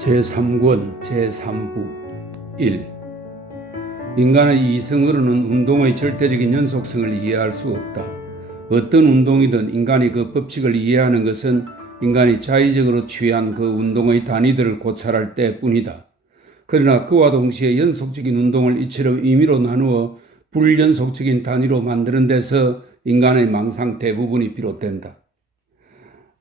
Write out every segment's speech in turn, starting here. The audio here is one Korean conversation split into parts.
제3권 제3부 1. 인간의 이성으로는 운동의 절대적인 연속성을 이해할 수 없다. 어떤 운동이든 인간이 그 법칙을 이해하는 것은 인간이 자의적으로 취한 그 운동의 단위들을 고찰할 때뿐이다. 그러나 그와 동시에 연속적인 운동을 이처럼 임의로 나누어 불연속적인 단위로 만드는 데서 인간의 망상 대부분이 비롯된다.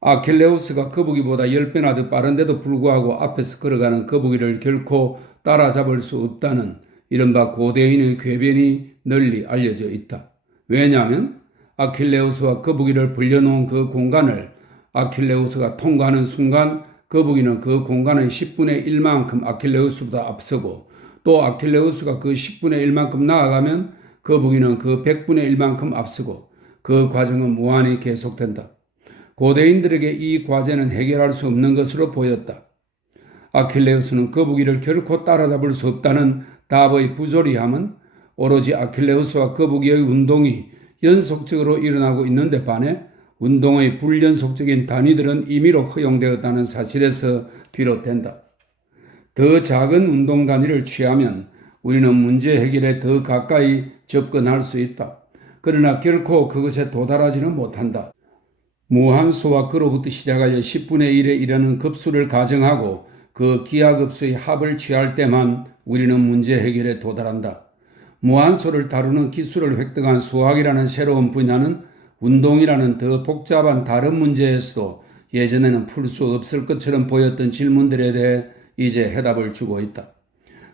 아킬레우스가 거북이보다 10배나 더 빠른데도 불구하고 앞에서 걸어가는 거북이를 결코 따라잡을 수 없다는 이른바 고대인의 궤변이 널리 알려져 있다. 왜냐하면 아킬레우스와 거북이를 벌려놓은 그 공간을 아킬레우스가 통과하는 순간 거북이는 그 공간의 10분의 1만큼 아킬레우스보다 앞서고, 또 아킬레우스가 그 10분의 1만큼 나아가면 거북이는 그 100분의 1만큼 앞서고, 그 과정은 무한히 계속된다. 고대인들에게 이 과제는 해결할 수 없는 것으로 보였다. 아킬레우스는 거북이를 결코 따라잡을 수 없다는 답의 부조리함은 오로지 아킬레우스와 거북이의 운동이 연속적으로 일어나고 있는데 반해 운동의 불연속적인 단위들은 임의로 허용되었다는 사실에서 비롯된다. 더 작은 운동 단위를 취하면 우리는 문제 해결에 더 가까이 접근할 수 있다. 그러나 결코 그것에 도달하지는 못한다. 무한수와 그로부터 시작하여 10분의 1에 이르는 급수를 가정하고 그 기하급수의 합을 취할 때만 우리는 문제 해결에 도달한다. 무한수를 다루는 기술을 획득한 수학이라는 새로운 분야는 운동이라는 더 복잡한 다른 문제에서도 예전에는 풀 수 없을 것처럼 보였던 질문들에 대해 이제 해답을 주고 있다.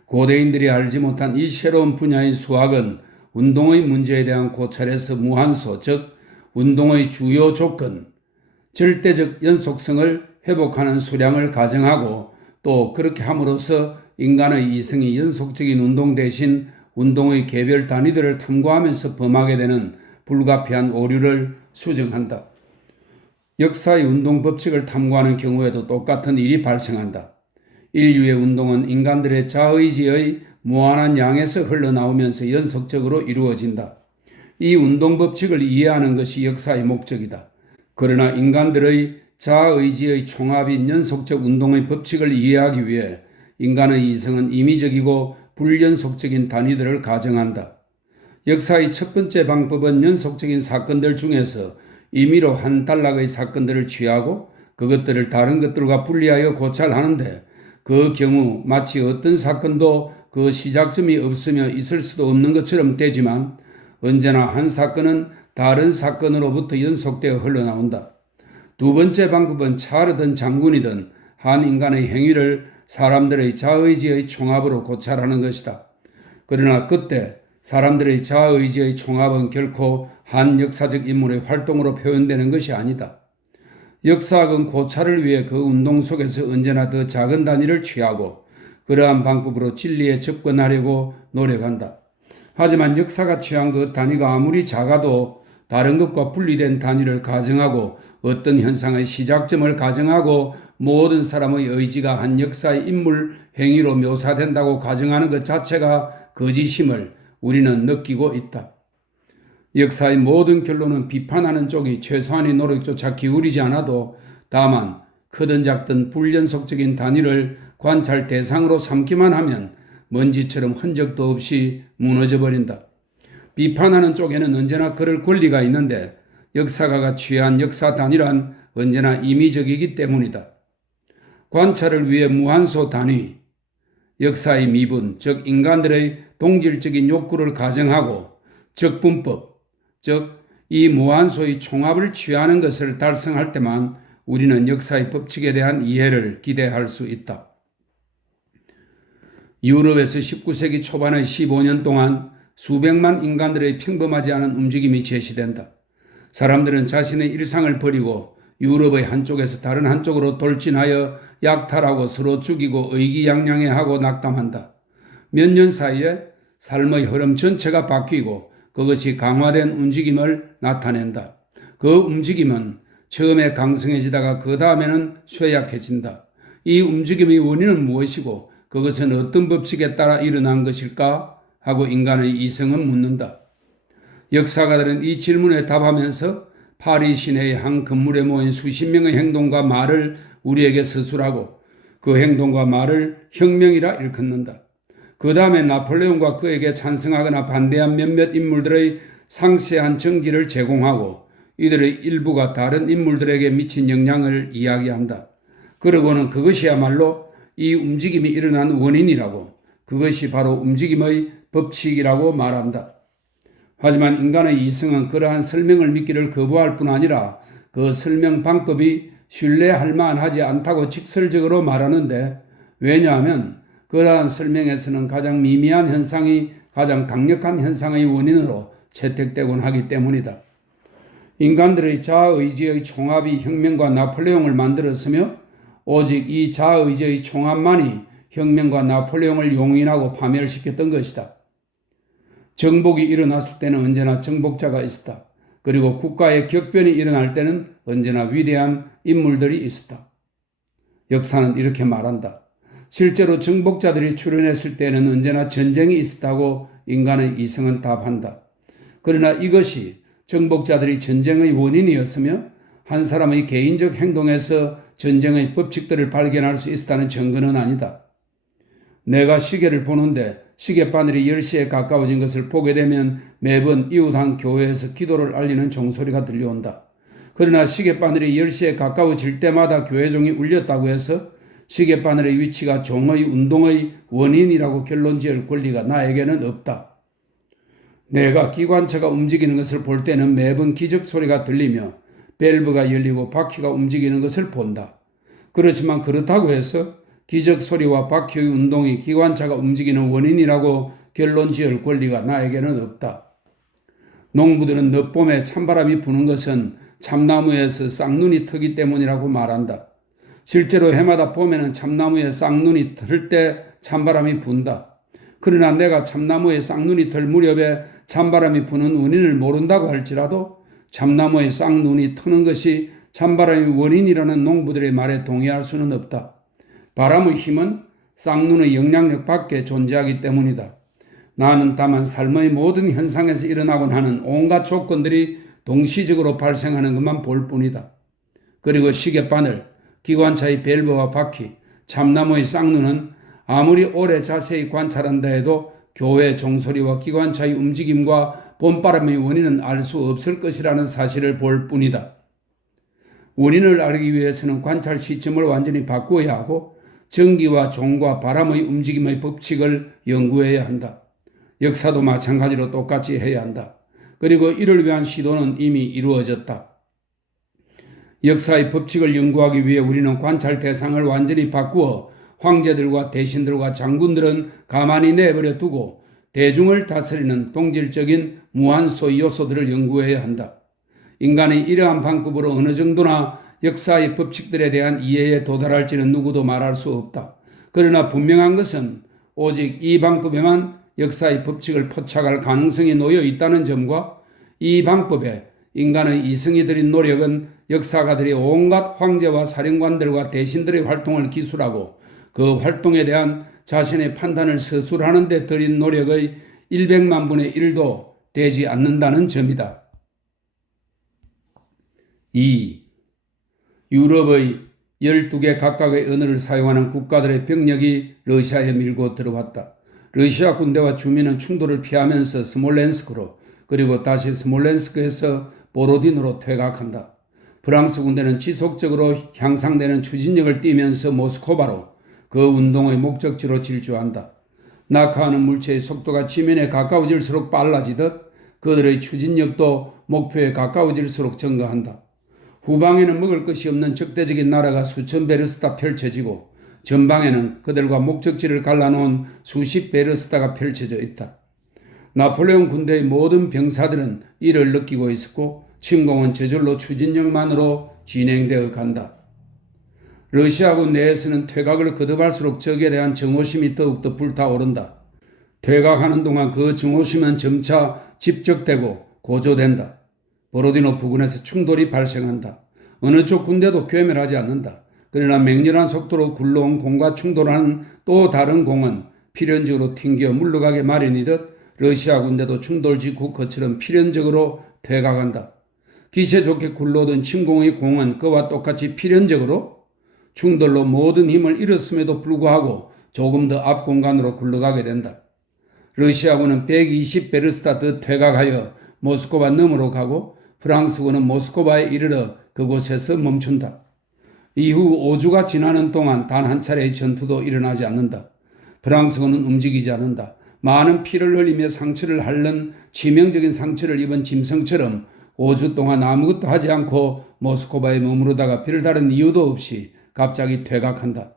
고대인들이 알지 못한 이 새로운 분야의 수학은 운동의 문제에 대한 고찰에서 무한수, 즉 운동의 주요 조건, 절대적 연속성을 회복하는 수량을 가정하고, 또 그렇게 함으로써 인간의 이성이 연속적인 운동 대신 운동의 개별 단위들을 탐구하면서 범하게 되는 불가피한 오류를 수정한다. 역사의 운동 법칙을 탐구하는 경우에도 똑같은 일이 발생한다. 인류의 운동은 인간들의 자의지의 무한한 양에서 흘러나오면서 연속적으로 이루어진다. 이 운동 법칙을 이해하는 것이 역사의 목적이다. 그러나 인간들의 자의지의 총합인 연속적 운동의 법칙을 이해하기 위해 인간의 이성은 임의적이고 불연속적인 단위들을 가정한다. 역사의 첫 번째 방법은 연속적인 사건들 중에서 임의로 한 단락의 사건들을 취하고 그것들을 다른 것들과 분리하여 고찰하는데, 그 경우 마치 어떤 사건도 그 시작점이 없으며 있을 수도 없는 것처럼 되지만 언제나 한 사건은 다른 사건으로부터 연속되어 흘러나온다. 두 번째 방법은 차르든 장군이든 한 인간의 행위를 사람들의 자의지의 총합으로 고찰하는 것이다. 그러나 그때 사람들의 자의지의 총합은 결코 한 역사적 인물의 활동으로 표현되는 것이 아니다. 역사학은 고찰을 위해 그 운동 속에서 언제나 더 작은 단위를 취하고 그러한 방법으로 진리에 접근하려고 노력한다. 하지만 역사가 취한 그 단위가 아무리 작아도 다른 것과 분리된 단위를 가정하고 어떤 현상의 시작점을 가정하고 모든 사람의 의지가 한 역사의 인물 행위로 묘사된다고 가정하는 것 자체가 거짓임을 우리는 느끼고 있다. 역사의 모든 결론은 비판하는 쪽이 최소한의 노력조차 기울이지 않아도 다만 크든 작든 불연속적인 단위를 관찰 대상으로 삼기만 하면 먼지처럼 흔적도 없이 무너져버린다. 비판하는 쪽에는 언제나 그럴 권리가 있는데 역사가가 취한 역사 단위란 언제나 임의적이기 때문이다. 관찰을 위해 무한소 단위, 역사의 미분, 즉 인간들의 동질적인 욕구를 가정하고 적분법, 즉 이 무한소의 총합을 취하는 것을 달성할 때만 우리는 역사의 법칙에 대한 이해를 기대할 수 있다. 유럽에서 19세기 초반의 15년 동안 수백만 인간들의 평범하지 않은 움직임이 제시된다. 사람들은 자신의 일상을 버리고 유럽의 한쪽에서 다른 한쪽으로 돌진하여 약탈하고 서로 죽이고 의기양양해하고 낙담한다. 몇 년 사이에 삶의 흐름 전체가 바뀌고 그것이 강화된 움직임을 나타낸다. 그 움직임은 처음에 강성해지다가 그 다음에는 쇠약해진다. 이 움직임의 원인은 무엇이고 그것은 어떤 법칙에 따라 일어난 것일까 하고 인간의 이성은 묻는다. 역사가들은 이 질문에 답하면서 파리 시내의 한 건물에 모인 수십 명의 행동과 말을 우리에게 서술하고 그 행동과 말을 혁명이라 일컫는다. 그 다음에 나폴레옹과 그에게 찬성하거나 반대한 몇몇 인물들의 상세한 전기를 제공하고 이들의 일부가 다른 인물들에게 미친 영향을 이야기한다. 그러고는 그것이야말로 이 움직임이 일어난 원인이라고, 그것이 바로 움직임의 법칙이라고 말한다. 하지만 인간의 이성은 그러한 설명을 믿기를 거부할 뿐 아니라 그 설명 방법이 신뢰할 만하지 않다고 직설적으로 말하는데, 왜냐하면 그러한 설명에서는 가장 미미한 현상이 가장 강력한 현상의 원인으로 채택되곤 하기 때문이다. 인간들의 자아의지의 총합이 혁명과 나폴레옹을 만들었으며 오직 이 자아의지의 총합만이 혁명과 나폴레옹을 용인하고 파멸시켰던 것이다. 정복이 일어났을 때는 언제나 정복자가 있었다. 그리고 국가의 격변이 일어날 때는 언제나 위대한 인물들이 있었다. 역사는 이렇게 말한다. 실제로 정복자들이 출현했을 때는 언제나 전쟁이 있었다고 인간의 이성은 답한다. 그러나 이것이 정복자들이 전쟁의 원인이었으며 한 사람의 개인적 행동에서 전쟁의 법칙들을 발견할 수 있었다는 증거는 아니다. 내가 시계를 보는데 시계바늘이 10시에 가까워진 것을 보게 되면 매번 이웃 한 교회에서 기도를 알리는 종소리가 들려온다. 그러나 시계바늘이 10시에 가까워질 때마다 교회종이 울렸다고 해서 시계바늘의 위치가 종의 운동의 원인이라고 결론 지을 권리가 나에게는 없다. 내가 기관차가 움직이는 것을 볼 때는 매번 기적 소리가 들리며 밸브가 열리고 바퀴가 움직이는 것을 본다. 그렇지만 그렇다고 해서 기적 소리와 바퀴의 운동이 기관차가 움직이는 원인이라고 결론 지을 권리가 나에게는 없다. 농부들은 늦봄에 찬바람이 부는 것은 참나무에서 쌍눈이 트기 때문이라고 말한다. 실제로 해마다 봄에는 참나무에 쌍눈이 틀 때 찬바람이 분다. 그러나 내가 참나무에 쌍눈이 틀 무렵에 찬바람이 부는 원인을 모른다고 할지라도 참나무에 쌍눈이 트는 것이 찬바람의 원인이라는 농부들의 말에 동의할 수는 없다. 바람의 힘은 쌍눈의 영향력 밖에 존재하기 때문이다. 나는 다만 삶의 모든 현상에서 일어나곤 하는 온갖 조건들이 동시적으로 발생하는 것만 볼 뿐이다. 그리고 시계바늘, 기관차의 밸브와 바퀴, 참나무의 쌍눈은 아무리 오래 자세히 관찰한다 해도 교회 종소리와 기관차의 움직임과 봄바람의 원인은 알 수 없을 것이라는 사실을 볼 뿐이다. 원인을 알기 위해서는 관찰 시점을 완전히 바꾸어야 하고 전기와 종과 바람의 움직임의 법칙을 연구해야 한다. 역사도 마찬가지로 똑같이 해야 한다. 그리고 이를 위한 시도는 이미 이루어졌다. 역사의 법칙을 연구하기 위해 우리는 관찰 대상을 완전히 바꾸어 황제들과 대신들과 장군들은 가만히 내버려 두고 대중을 다스리는 동질적인 무한소의 요소들을 연구해야 한다. 인간의 이러한 방법으로 어느 정도나 역사의 법칙들에 대한 이해에 도달할지는 누구도 말할 수 없다. 그러나 분명한 것은 오직 이 방법에만 역사의 법칙을 포착할 가능성이 놓여 있다는 점과 이 방법에 인간의 이성이 들인 노력은 역사가들이 온갖 황제와 사령관들과 대신들의 활동을 기술하고 그 활동에 대한 자신의 판단을 서술하는 데 들인 노력의 100만 분의 1도 되지 않는다는 점이다. 2. 유럽의 12개 각각의 언어를 사용하는 국가들의 병력이 러시아에 밀고 들어왔다. 러시아 군대와 주민은 충돌을 피하면서 스몰렌스크로 그리고 다시 스몰렌스크에서 보로딘으로 퇴각한다. 프랑스 군대는 지속적으로 향상되는 추진력을 띠면서 모스크바로 그 운동의 목적지로 질주한다. 낙하하는 물체의 속도가 지면에 가까워질수록 빨라지듯 그들의 추진력도 목표에 가까워질수록 증가한다. 후방에는 먹을 것이 없는 적대적인 나라가 수천 베르스타 펼쳐지고 전방에는 그들과 목적지를 갈라놓은 수십 베르스타가 펼쳐져 있다. 나폴레옹 군대의 모든 병사들은 이를 느끼고 있었고 침공은 저절로 추진력만으로 진행되어 간다. 러시아군 내에서는 퇴각을 거듭할수록 적에 대한 정오심이 더욱더 불타오른다. 퇴각하는 동안 그 정오심은 점차 집적되고 고조된다. 보로디노 부근에서 충돌이 발생한다. 어느 쪽 군대도 괴멸하지 않는다. 그러나 맹렬한 속도로 굴러온 공과 충돌하는 또 다른 공은 필연적으로 튕겨 물러가게 마련이듯 러시아 군대도 충돌 직후 그처럼 필연적으로 퇴각한다. 기세 좋게 굴러오던 침공의 공은 그와 똑같이 필연적으로 충돌로 모든 힘을 잃었음에도 불구하고 조금 더 앞 공간으로 굴러가게 된다. 러시아군은 120베르스타 더 퇴각하여 모스크바 너머로 가고 프랑스군은 모스크바에 이르러 그곳에서 멈춘다. 이후 5주가 지나는 동안 단 한 차례의 전투도 일어나지 않는다. 프랑스군은 움직이지 않는다. 많은 피를 흘리며 상처를 앓는 치명적인 상처를 입은 짐승처럼 5주 동안 아무것도 하지 않고 모스크바에 머무르다가 별다른 이유도 없이 갑자기 퇴각한다.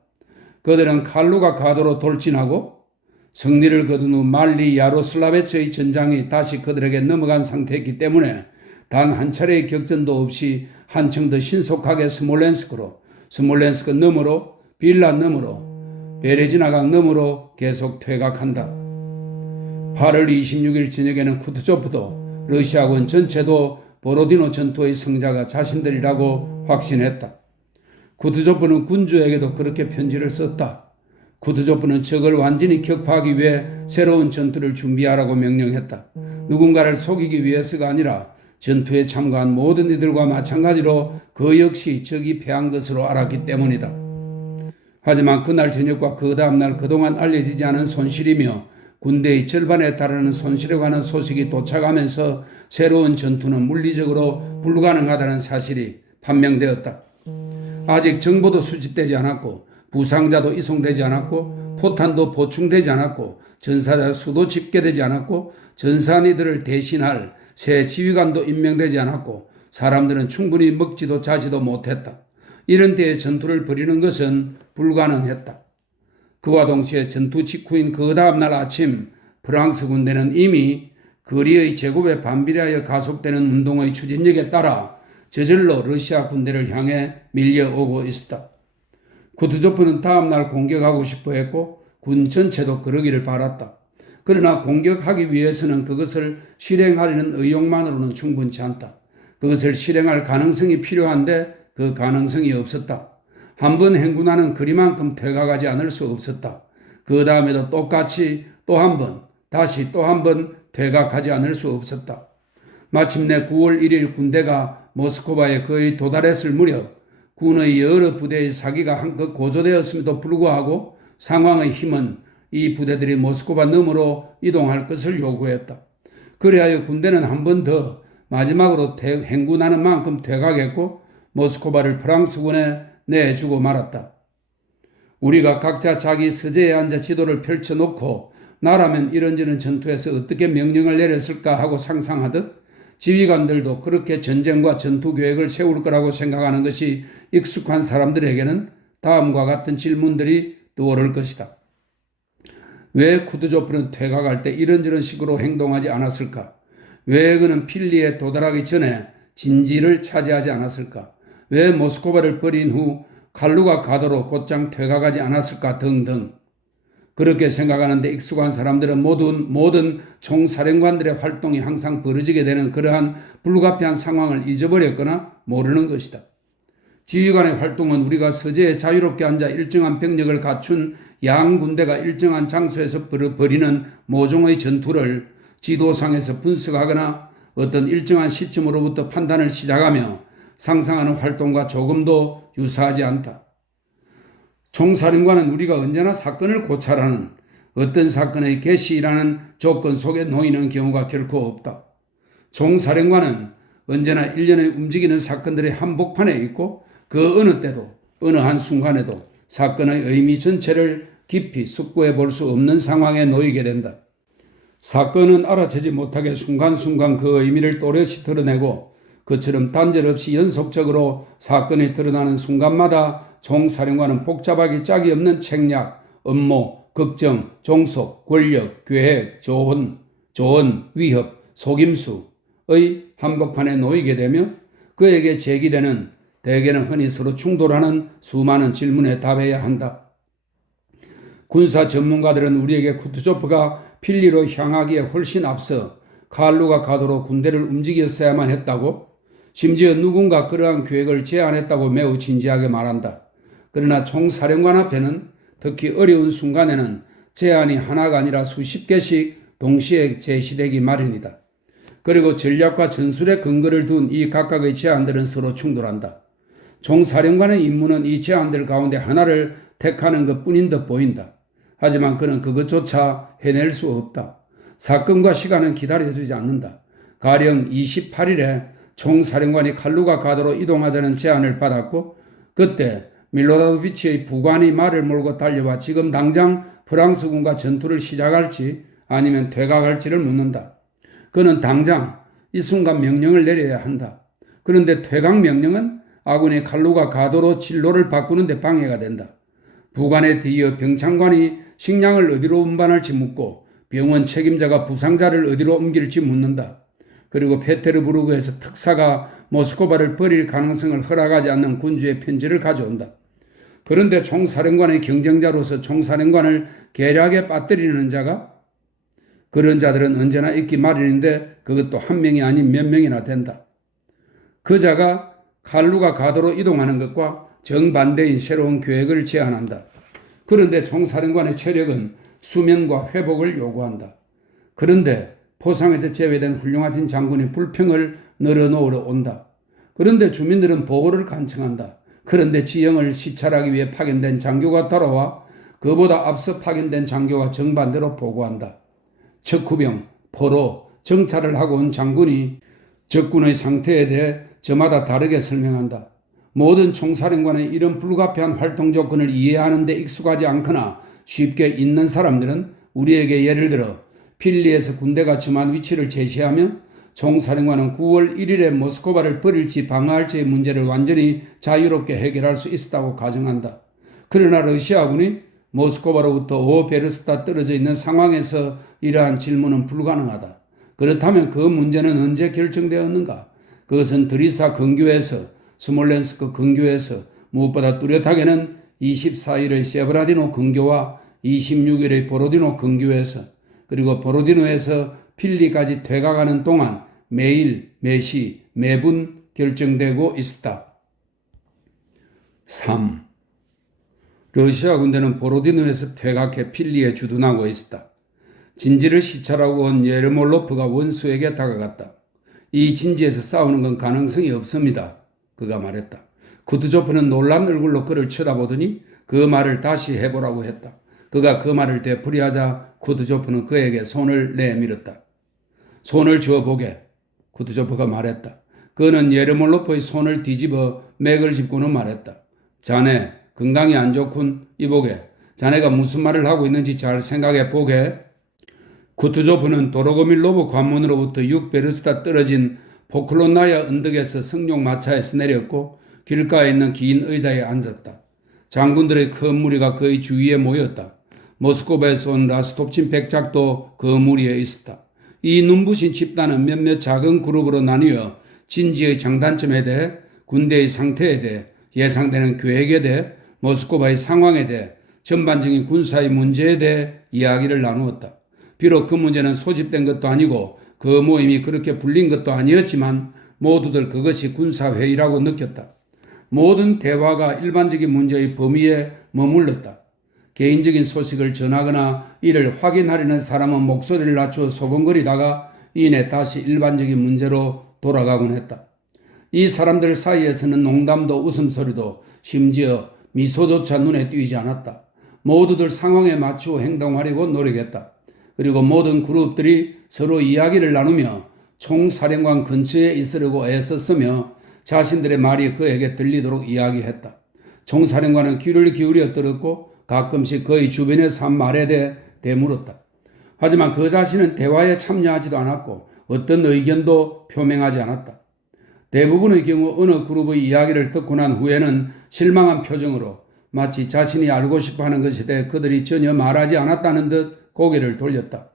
그들은 칼루가 가도로 돌진하고 승리를 거둔 후 말리 야로슬라베츠의 전장이 다시 그들에게 넘어간 상태였기 때문에 단 한 차례의 격전도 없이 한층 더 신속하게 스몰렌스크 너머로 빌라 너머로 베레지나강 너머로 계속 퇴각한다. 8월 26일 저녁에는 쿠투조프도 러시아군 전체도 보로디노 전투의 승자가 자신들이라고 확신했다. 쿠투조프는 군주에게도 그렇게 편지를 썼다. 쿠투조프는 적을 완전히 격파하기 위해 새로운 전투를 준비하라고 명령했다. 누군가를 속이기 위해서가 아니라 전투에 참가한 모든 이들과 마찬가지로 그 역시 적이 패한 것으로 알았기 때문이다. 하지만 그날 저녁과 그 다음날 그동안 알려지지 않은 손실이며 군대의 절반에 달하는 손실에 관한 소식이 도착하면서 새로운 전투는 물리적으로 불가능하다는 사실이 판명되었다. 아직 정보도 수집되지 않았고 부상자도 이송되지 않았고 포탄도 보충되지 않았고 전사자 수도 집계되지 않았고 전사한 이들을 대신할 새 지휘관도 임명되지 않았고 사람들은 충분히 먹지도 자지도 못했다. 이런 때에 전투를 벌이는 것은 불가능했다. 그와 동시에 전투 직후인 그 다음날 아침 프랑스 군대는 이미 거리의 제곱에 반비례하여 가속되는 운동의 추진력에 따라 저절로 러시아 군대를 향해 밀려오고 있었다. 쿠투조프는 다음날 공격하고 싶어 했고 군 전체도 그러기를 바랐다. 그러나 공격하기 위해서는 그것을 실행하려는 의욕만으로는 충분치 않다. 그것을 실행할 가능성이 필요한데 그 가능성이 없었다. 한번 행군하는 그리만큼 퇴각하지 않을 수 없었다. 그 다음에도 똑같이 또 한 번, 다시 또 한 번 퇴각하지 않을 수 없었다. 마침내 9월 1일 군대가 모스크바에 거의 도달했을 무렵 군의 여러 부대의 사기가 한껏 고조되었음에도 불구하고 상황의 힘은 이 부대들이 모스크바 너머로 이동할 것을 요구했다. 그리하여 군대는 한 번 더 마지막으로 행군하는 만큼 퇴각했고 모스크바를 프랑스군에 내주고 말았다. 우리가 각자 자기 서재에 앉아 지도를 펼쳐놓고 나라면 이런저런 전투에서 어떻게 명령을 내렸을까 하고 상상하듯 지휘관들도 그렇게 전쟁과 전투 계획을 세울 거라고 생각하는 것이 익숙한 사람들에게는 다음과 같은 질문들이 떠오를 것이다. 왜 쿠투조프는 퇴각할 때 이런저런 식으로 행동하지 않았을까? 왜 그는 필리에 도달하기 전에 진지를 차지하지 않았을까? 왜 모스크바를 버린 후 칼루가 가도로 곧장 퇴각하지 않았을까? 등등. 그렇게 생각하는데 익숙한 사람들은 모든 총사령관들의 활동이 항상 벌어지게 되는 그러한 불가피한 상황을 잊어버렸거나 모르는 것이다. 지휘관의 활동은 우리가 서재에 자유롭게 앉아 일정한 병력을 갖춘 양군대가 일정한 장소에서 벌이는 모종의 전투를 지도상에서 분석하거나 어떤 일정한 시점으로부터 판단을 시작하며 상상하는 활동과 조금도 유사하지 않다. 총사령관은 우리가 언제나 사건을 고찰하는 어떤 사건의 개시라는 조건 속에 놓이는 경우가 결코 없다. 총사령관은 언제나 일련의 움직이는 사건들의 한복판에 있고 그 어느 때도 어느 한순간에도 사건의 의미 전체를 깊이 숙고해 볼 수 없는 상황에 놓이게 된다. 사건은 알아채지 못하게 순간순간 그 의미를 또렷이 드러내고 그처럼 단절 없이 연속적으로 사건이 드러나는 순간마다 총사령관은 복잡하기 짝이 없는 책략, 업무, 걱정, 종속, 권력, 계획, 조언, 위협, 속임수의 한복판에 놓이게 되며 그에게 제기되는 대개는 흔히 서로 충돌하는 수많은 질문에 답해야 한다. 군사 전문가들은 우리에게 쿠투조프가 필리로 향하기에 훨씬 앞서 칼루가 가도록 군대를 움직였어야만 했다고, 심지어 누군가 그러한 계획을 제안했다고 매우 진지하게 말한다. 그러나 총사령관 앞에는 특히 어려운 순간에는 제안이 하나가 아니라 수십 개씩 동시에 제시되기 마련이다. 그리고 전략과 전술의 근거를 둔 이 각각의 제안들은 서로 충돌한다. 총사령관의 임무는 이 제안들 가운데 하나를 택하는 것뿐인 듯 보인다. 하지만 그는 그것조차 해낼 수 없다. 사건과 시간은 기다려주지 않는다. 가령 28일에 총사령관이 칼루가 가도로 이동하자는 제안을 받았고 그때 밀로라도비치의 부관이 말을 몰고 달려와 지금 당장 프랑스군과 전투를 시작할지 아니면 퇴각할지를 묻는다. 그는 당장 이 순간 명령을 내려야 한다. 그런데 퇴각 명령은 아군의 칼루가 가도로 진로를 바꾸는 데 방해가 된다. 부관에 뒤이어 병창관이 식량을 어디로 운반할지 묻고 병원 책임자가 부상자를 어디로 옮길지 묻는다. 그리고 페테르부르크에서 특사가 모스크바를 버릴 가능성을 허락하지 않는 군주의 편지를 가져온다. 그런데 총사령관의 경쟁자로서 총사령관을 계략에 빠뜨리는 자가 그런 자들은 언제나 있기 마련인데 그것도 한 명이 아닌 몇 명이나 된다. 그 자가 칼루가 가도로 이동하는 것과 정반대인 새로운 계획을 제안한다. 그런데 총사령관의 체력은 수면과 회복을 요구한다. 그런데 포상에서 제외된 훌륭하신 장군이 불평을 늘어놓으러 온다. 그런데 주민들은 보고를 간청한다. 그런데 지형을 시찰하기 위해 파견된 장교가 돌아와 그보다 앞서 파견된 장교가 정반대로 보고한다. 척후병, 포로, 정찰을 하고 온 장군이 적군의 상태에 대해 저마다 다르게 설명한다. 모든 총사령관의 이런 불가피한 활동 조건을 이해하는 데 익숙하지 않거나 쉽게 잊는 사람들은 우리에게 예를 들어 필리에서 군대가 점한 위치를 제시하며 총사령관은 9월 1일에 모스크바를 버릴지 방어할지의 문제를 완전히 자유롭게 해결할 수 있었다고 가정한다. 그러나 러시아군이 모스크바로부터 오베르스타 떨어져 있는 상황에서 이러한 질문은 불가능하다. 그렇다면 그 문제는 언제 결정되었는가? 그것은 드리사 근교에서 스몰렌스크 근교에서 무엇보다 뚜렷하게는 24일의 세브라디노 근교와 26일의 보로디노 근교에서 그리고 보로디노에서 필리까지 퇴각하는 동안 매일, 매시, 매분 결정되고 있었다. 3. 러시아 군대는 보로디노에서 퇴각해 필리에 주둔하고 있었다. 진지를 시찰하고 온 예르몰로프가 원수에게 다가갔다. 이 진지에서 싸우는 건 가능성이 없습니다. 그가 말했다. 쿠드조프는 놀란 얼굴로 그를 쳐다보더니 그 말을 다시 해보라고 했다. 그가 그 말을 되풀이하자 쿠드조프는 그에게 손을 내밀었다. 손을 쥐어보게. 쿠드조프가 말했다. 그는 예르몰로프의 손을 뒤집어 맥을 짚고는 말했다. 자네 건강이 안 좋군. 이보게. 자네가 무슨 말을 하고 있는지 잘 생각해 보게. 쿠투조프는 도로고밀로브 관문으로부터 6베르스타 떨어진 포클론나야 언덕에서 성룡마차에서 내렸고 길가에 있는 긴 의자에 앉았다. 장군들의 큰 무리가 그의 주위에 모였다. 모스크바에서 온 라스톱친 백작도 그 무리에 있었다. 이 눈부신 집단은 몇몇 작은 그룹으로 나뉘어 진지의 장단점에 대해, 군대의 상태에 대해, 예상되는 계획에 대해, 모스크바의 상황에 대해, 전반적인 군사의 문제에 대해 이야기를 나누었다. 비록 그 문제는 소집된 것도 아니고 그 모임이 그렇게 불린 것도 아니었지만 모두들 그것이 군사회의라고 느꼈다. 모든 대화가 일반적인 문제의 범위에 머물렀다. 개인적인 소식을 전하거나 이를 확인하려는 사람은 목소리를 낮추어 소곤거리다가 이내 다시 일반적인 문제로 돌아가곤 했다. 이 사람들 사이에서는 농담도 웃음소리도 심지어 미소조차 눈에 띄지 않았다. 모두들 상황에 맞추어 행동하려고 노력했다. 그리고 모든 그룹들이 서로 이야기를 나누며 총사령관 근처에 있으려고 애썼으며 자신들의 말이 그에게 들리도록 이야기했다. 총사령관은 귀를 기울여 들었고 가끔씩 그의 주변에서 한 말에 대해 되물었다. 하지만 그 자신은 대화에 참여하지도 않았고 어떤 의견도 표명하지 않았다. 대부분의 경우 어느 그룹의 이야기를 듣고 난 후에는 실망한 표정으로 마치 자신이 알고 싶어하는 것에 대해 그들이 전혀 말하지 않았다는 듯 고개를 돌렸다.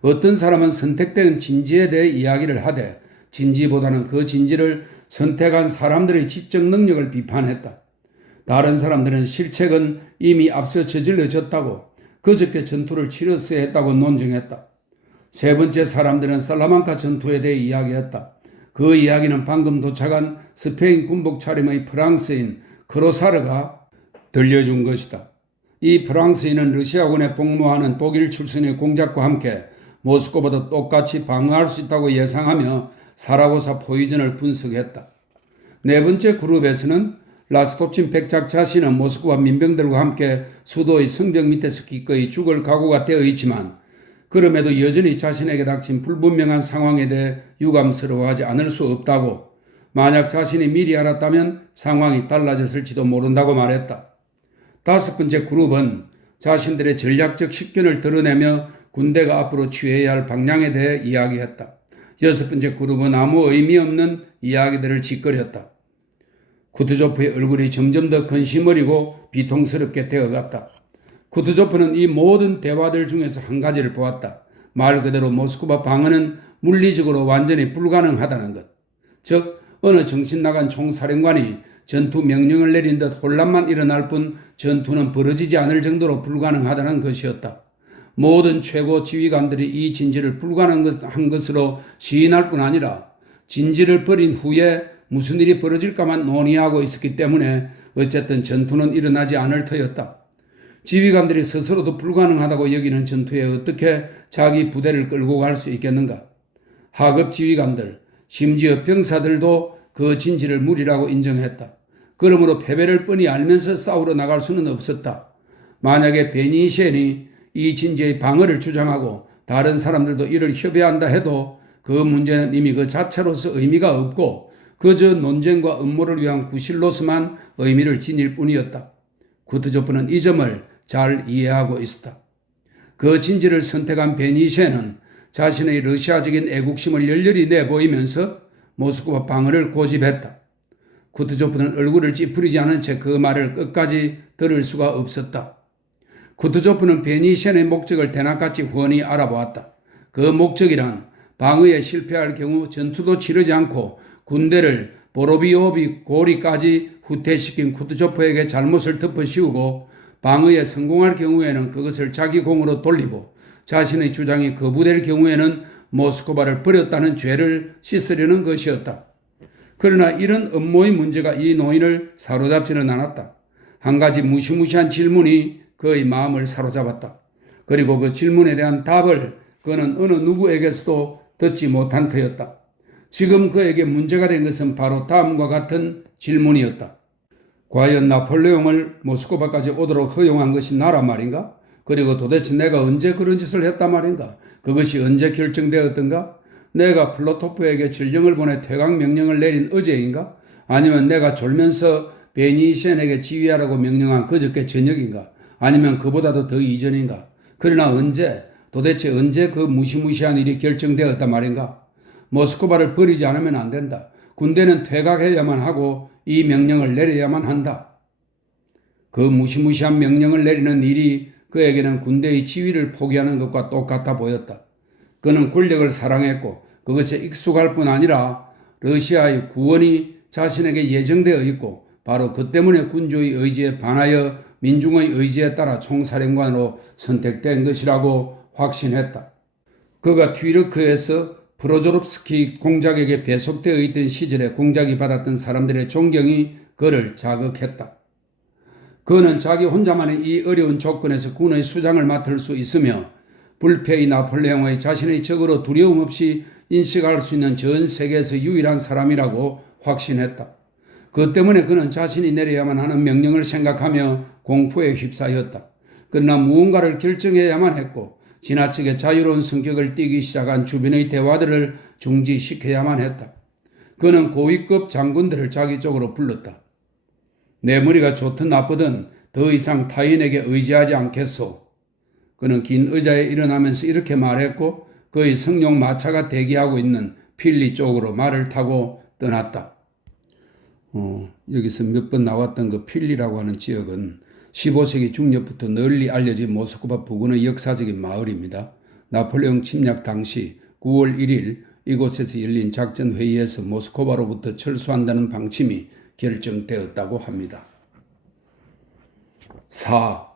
어떤 사람은 선택된 진지에 대해 이야기를 하되 진지보다는 그 진지를 선택한 사람들의 지적 능력을 비판했다. 다른 사람들은 실책은 이미 앞서 저질러졌다고 그저께 전투를 치렀어야 했다고 논증했다. 세 번째 사람들은 살라만카 전투에 대해 이야기했다. 그 이야기는 방금 도착한 스페인 군복 차림의 프랑스인 크로사르가 들려준 것이다. 이 프랑스인은 러시아군에 복무하는 독일 출신의 공작과 함께 모스크바도 똑같이 방어할 수 있다고 예상하며 사라고사 포위전을 분석했다. 네 번째 그룹에서는 라스토친 백작 자신은 모스크바 민병들과 함께 수도의 성벽 밑에서 기꺼이 죽을 각오가 되어 있지만 그럼에도 여전히 자신에게 닥친 불분명한 상황에 대해 유감스러워하지 않을 수 없다고, 만약 자신이 미리 알았다면 상황이 달라졌을지도 모른다고 말했다. 다섯 번째 그룹은 자신들의 전략적 식견을 드러내며 군대가 앞으로 취해야 할 방향에 대해 이야기했다. 여섯 번째 그룹은 아무 의미 없는 이야기들을 짓거렸다. 쿠투조프의 얼굴이 점점 더 근심어리고 비통스럽게 되어갔다. 쿠투조프는 이 모든 대화들 중에서 한 가지를 보았다. 말 그대로 모스크바 방어는 물리적으로 완전히 불가능하다는 것. 즉 어느 정신나간 총사령관이 전투 명령을 내린 듯 혼란만 일어날 뿐 전투는 벌어지지 않을 정도로 불가능하다는 것이었다. 모든 최고 지휘관들이 이 진지를 불가능한 것으로 시인할 뿐 아니라 진지를 벌인 후에 무슨 일이 벌어질까만 논의하고 있었기 때문에 어쨌든 전투는 일어나지 않을 터였다. 지휘관들이 스스로도 불가능하다고 여기는 전투에 어떻게 자기 부대를 끌고 갈 수 있겠는가? 하급 지휘관들, 심지어 병사들도 그 진지를 무리라고 인정했다. 그러므로 패배를 뻔히 알면서 싸우러 나갈 수는 없었다. 만약에 베니시엔이 이 진지의 방어를 주장하고 다른 사람들도 이를 협의한다 해도 그 문제는 이미 그 자체로서 의미가 없고 그저 논쟁과 음모를 위한 구실로서만 의미를 지닐 뿐이었다. 쿠투조프는 이 점을 잘 이해하고 있었다. 그 진지를 선택한 베니시엔은 자신의 러시아적인 애국심을 열렬히 내보이면서 모스크바 방어를 고집했다. 쿠투조프는 얼굴을 찌푸리지 않은 채 그 말을 끝까지 들을 수가 없었다. 쿠투조프는 베니시엔의 목적을 대낮같이 훤히 알아보았다. 그 목적이란 방어에 실패할 경우 전투도 치르지 않고 군대를 보로비오비 고리까지 후퇴시킨 쿠투조프에게 잘못을 덮어씌우고 방어에 성공할 경우에는 그것을 자기 공으로 돌리고 자신의 주장이 거부될 경우에는 모스크바를 버렸다는 죄를 씻으려는 것이었다. 그러나 이런 음모의 문제가 이 노인을 사로잡지는 않았다. 한 가지 무시무시한 질문이 그의 마음을 사로잡았다. 그리고 그 질문에 대한 답을 그는 어느 누구에게서도 듣지 못한 터였다. 지금 그에게 문제가 된 것은 바로 다음과 같은 질문이었다. 과연 나폴레옹을 모스크바까지 오도록 허용한 것이 나란 말인가? 그리고 도대체 내가 언제 그런 짓을 했단 말인가? 그것이 언제 결정되었던가? 내가 플로토프에게 전령을 보내 퇴각 명령을 내린 어제인가? 아니면 내가 졸면서 베니시엔에게 지휘하라고 명령한 그저께 저녁인가? 아니면 그보다도 더 이전인가? 그러나 도대체 언제 그 무시무시한 일이 결정되었단 말인가? 모스크바를 버리지 않으면 안 된다. 군대는 퇴각해야만 하고 이 명령을 내려야만 한다. 그 무시무시한 명령을 내리는 일이 그에게는 군대의 지위를 포기하는 것과 똑같아 보였다. 그는 권력을 사랑했고 그것에 익숙할 뿐 아니라 러시아의 구원이 자신에게 예정되어 있고 바로 그 때문에 군주의 의지에 반하여 민중의 의지에 따라 총사령관으로 선택된 것이라고 확신했다. 그가 튀르크에서 프로조롭스키 공작에게 배속되어 있던 시절에 공작이 받았던 사람들의 존경이 그를 자극했다. 그는 자기 혼자만의 이 어려운 조건에서 군의 수장을 맡을 수 있으며 불패의 나폴레옹의 자신의 적으로 두려움 없이 인식할 수 있는 전 세계에서 유일한 사람이라고 확신했다. 그 때문에 그는 자신이 내려야만 하는 명령을 생각하며 공포에 휩싸였다. 그러나 무언가를 결정해야만 했고 지나치게 자유로운 성격을 띠기 시작한 주변의 대화들을 중지시켜야만 했다. 그는 고위급 장군들을 자기 쪽으로 불렀다. 내 머리가 좋든 나쁘든 더 이상 타인에게 의지하지 않겠소. 그는 긴 의자에 일어나면서 이렇게 말했고 그의 성룡 마차가 대기하고 있는 필리 쪽으로 말을 타고 떠났다. 여기서 몇 번 나왔던 그 필리라고 하는 지역은 15세기 중엽부터 널리 알려진 모스크바 부근의 역사적인 마을입니다. 나폴레옹 침략 당시 9월 1일 이곳에서 열린 작전회의에서 모스크바로부터 철수한다는 방침이 결정되었다고 합니다. 4.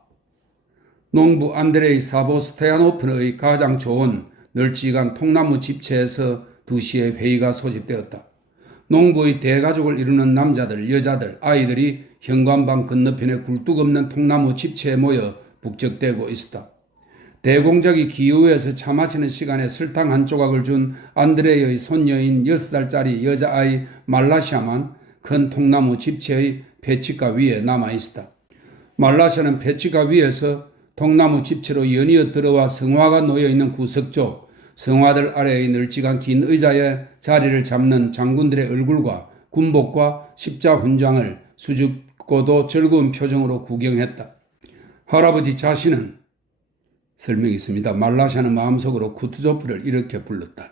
농부 안드레이 사보스테야노프의 가장 좋은 널찍한 통나무 집채에서 2시에 회의가 소집되었다. 농부의 대가족을 이루는 남자들, 여자들, 아이들이 현관방 건너편에 굴뚝 없는 통나무 집채에 모여 북적대고 있었다. 대공작이 기후에서 차 마시는 시간에 설탕 한 조각을 준 안드레이의 손녀인 6살짜리 여자아이 말라샤만 큰 통나무 집채의 폐치가 위에 남아있었다. 말라샤는 폐치가 위에서 통나무 집채로 연이어 들어와 성화가 놓여있는 구석 쪽 성화들 아래의 널찍한 긴 의자에 자리를 잡는 장군들의 얼굴과 군복과 십자 훈장을 수줍고도 즐거운 표정으로 구경했다. 할아버지 자신은 설명이 있습니다. 말라샤는 마음속으로 쿠투조프를 이렇게 불렀다.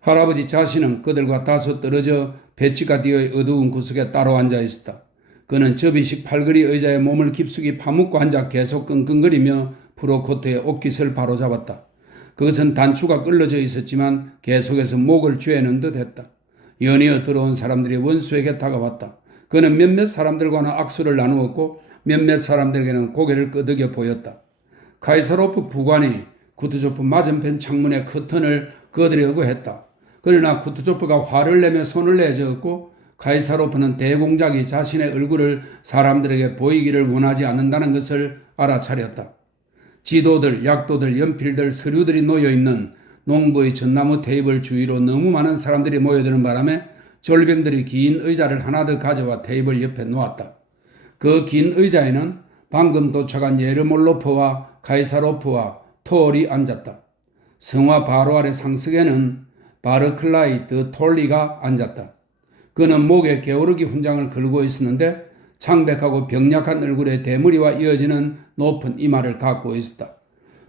할아버지 자신은 그들과 다소 떨어져 배치가 뒤의 어두운 구석에 따로 앉아 있었다. 그는 접이식 팔걸이 의자에 몸을 깊숙이 파묻고 앉아 계속 끙끙거리며 프로코트의 옷깃을 바로잡았다. 그것은 단추가 끌어져 있었지만 계속해서 목을 죄는 듯했다. 연이어 들어온 사람들이 원수에게 다가왔다. 그는 몇몇 사람들과는 악수를 나누었고 몇몇 사람들에게는 고개를 끄덕여 보였다. 카이사로프 부관이 쿠투조프 맞은편 창문의 커튼을 거드려고 했다. 그러나 쿠투조프가 화를 내며 손을 내저었고 카이사로프는 대공작이 자신의 얼굴을 사람들에게 보이기를 원하지 않는다는 것을 알아차렸다. 지도들, 약도들, 연필들, 서류들이 놓여있는 농부의 전나무 테이블 주위로 너무 많은 사람들이 모여드는 바람에 졸병들이 긴 의자를 하나 더 가져와 테이블 옆에 놓았다. 그 긴 의자에는 방금 도착한 예르몰로프와 카이사로프와 토올이 앉았다. 성화 바로 아래 상석에는 바르클라이 드 톨리가 앉았다. 그는 목에 게오르기 훈장을 걸고 있었는데 창백하고 병약한 얼굴에 대머리와 이어지는 높은 이마를 갖고 있었다.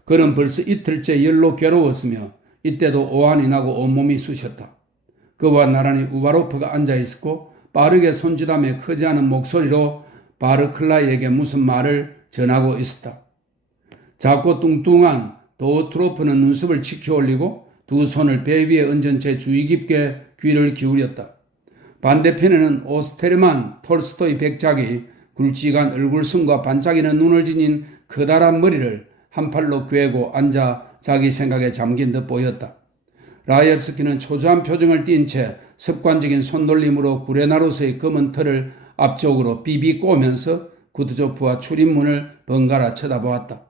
그는 벌써 이틀째 열로 괴로웠으며 이때도 오한이 나고 온몸이 쑤셨다. 그와 나란히 우바로프가 앉아있었고 빠르게 손짓하며 크지 않은 목소리로 바르클라이에게 무슨 말을 전하고 있었다. 작고 뚱뚱한 도트로프는 눈썹을 치켜 올리고 두 손을 배 위에 얹은 채 주의 깊게 귀를 기울였다. 반대편에는 오스테르만 톨스토이 백작이 굵직한 얼굴선과 반짝이는 눈을 지닌 커다란 머리를 한 팔로 꿰고 앉아 자기 생각에 잠긴 듯 보였다. 라이옙스키는 초조한 표정을 띈 채 습관적인 손놀림으로 구레나루스의 검은 털을 앞쪽으로 비비 꼬면서 쿠투조프와 출입문을 번갈아 쳐다보았다.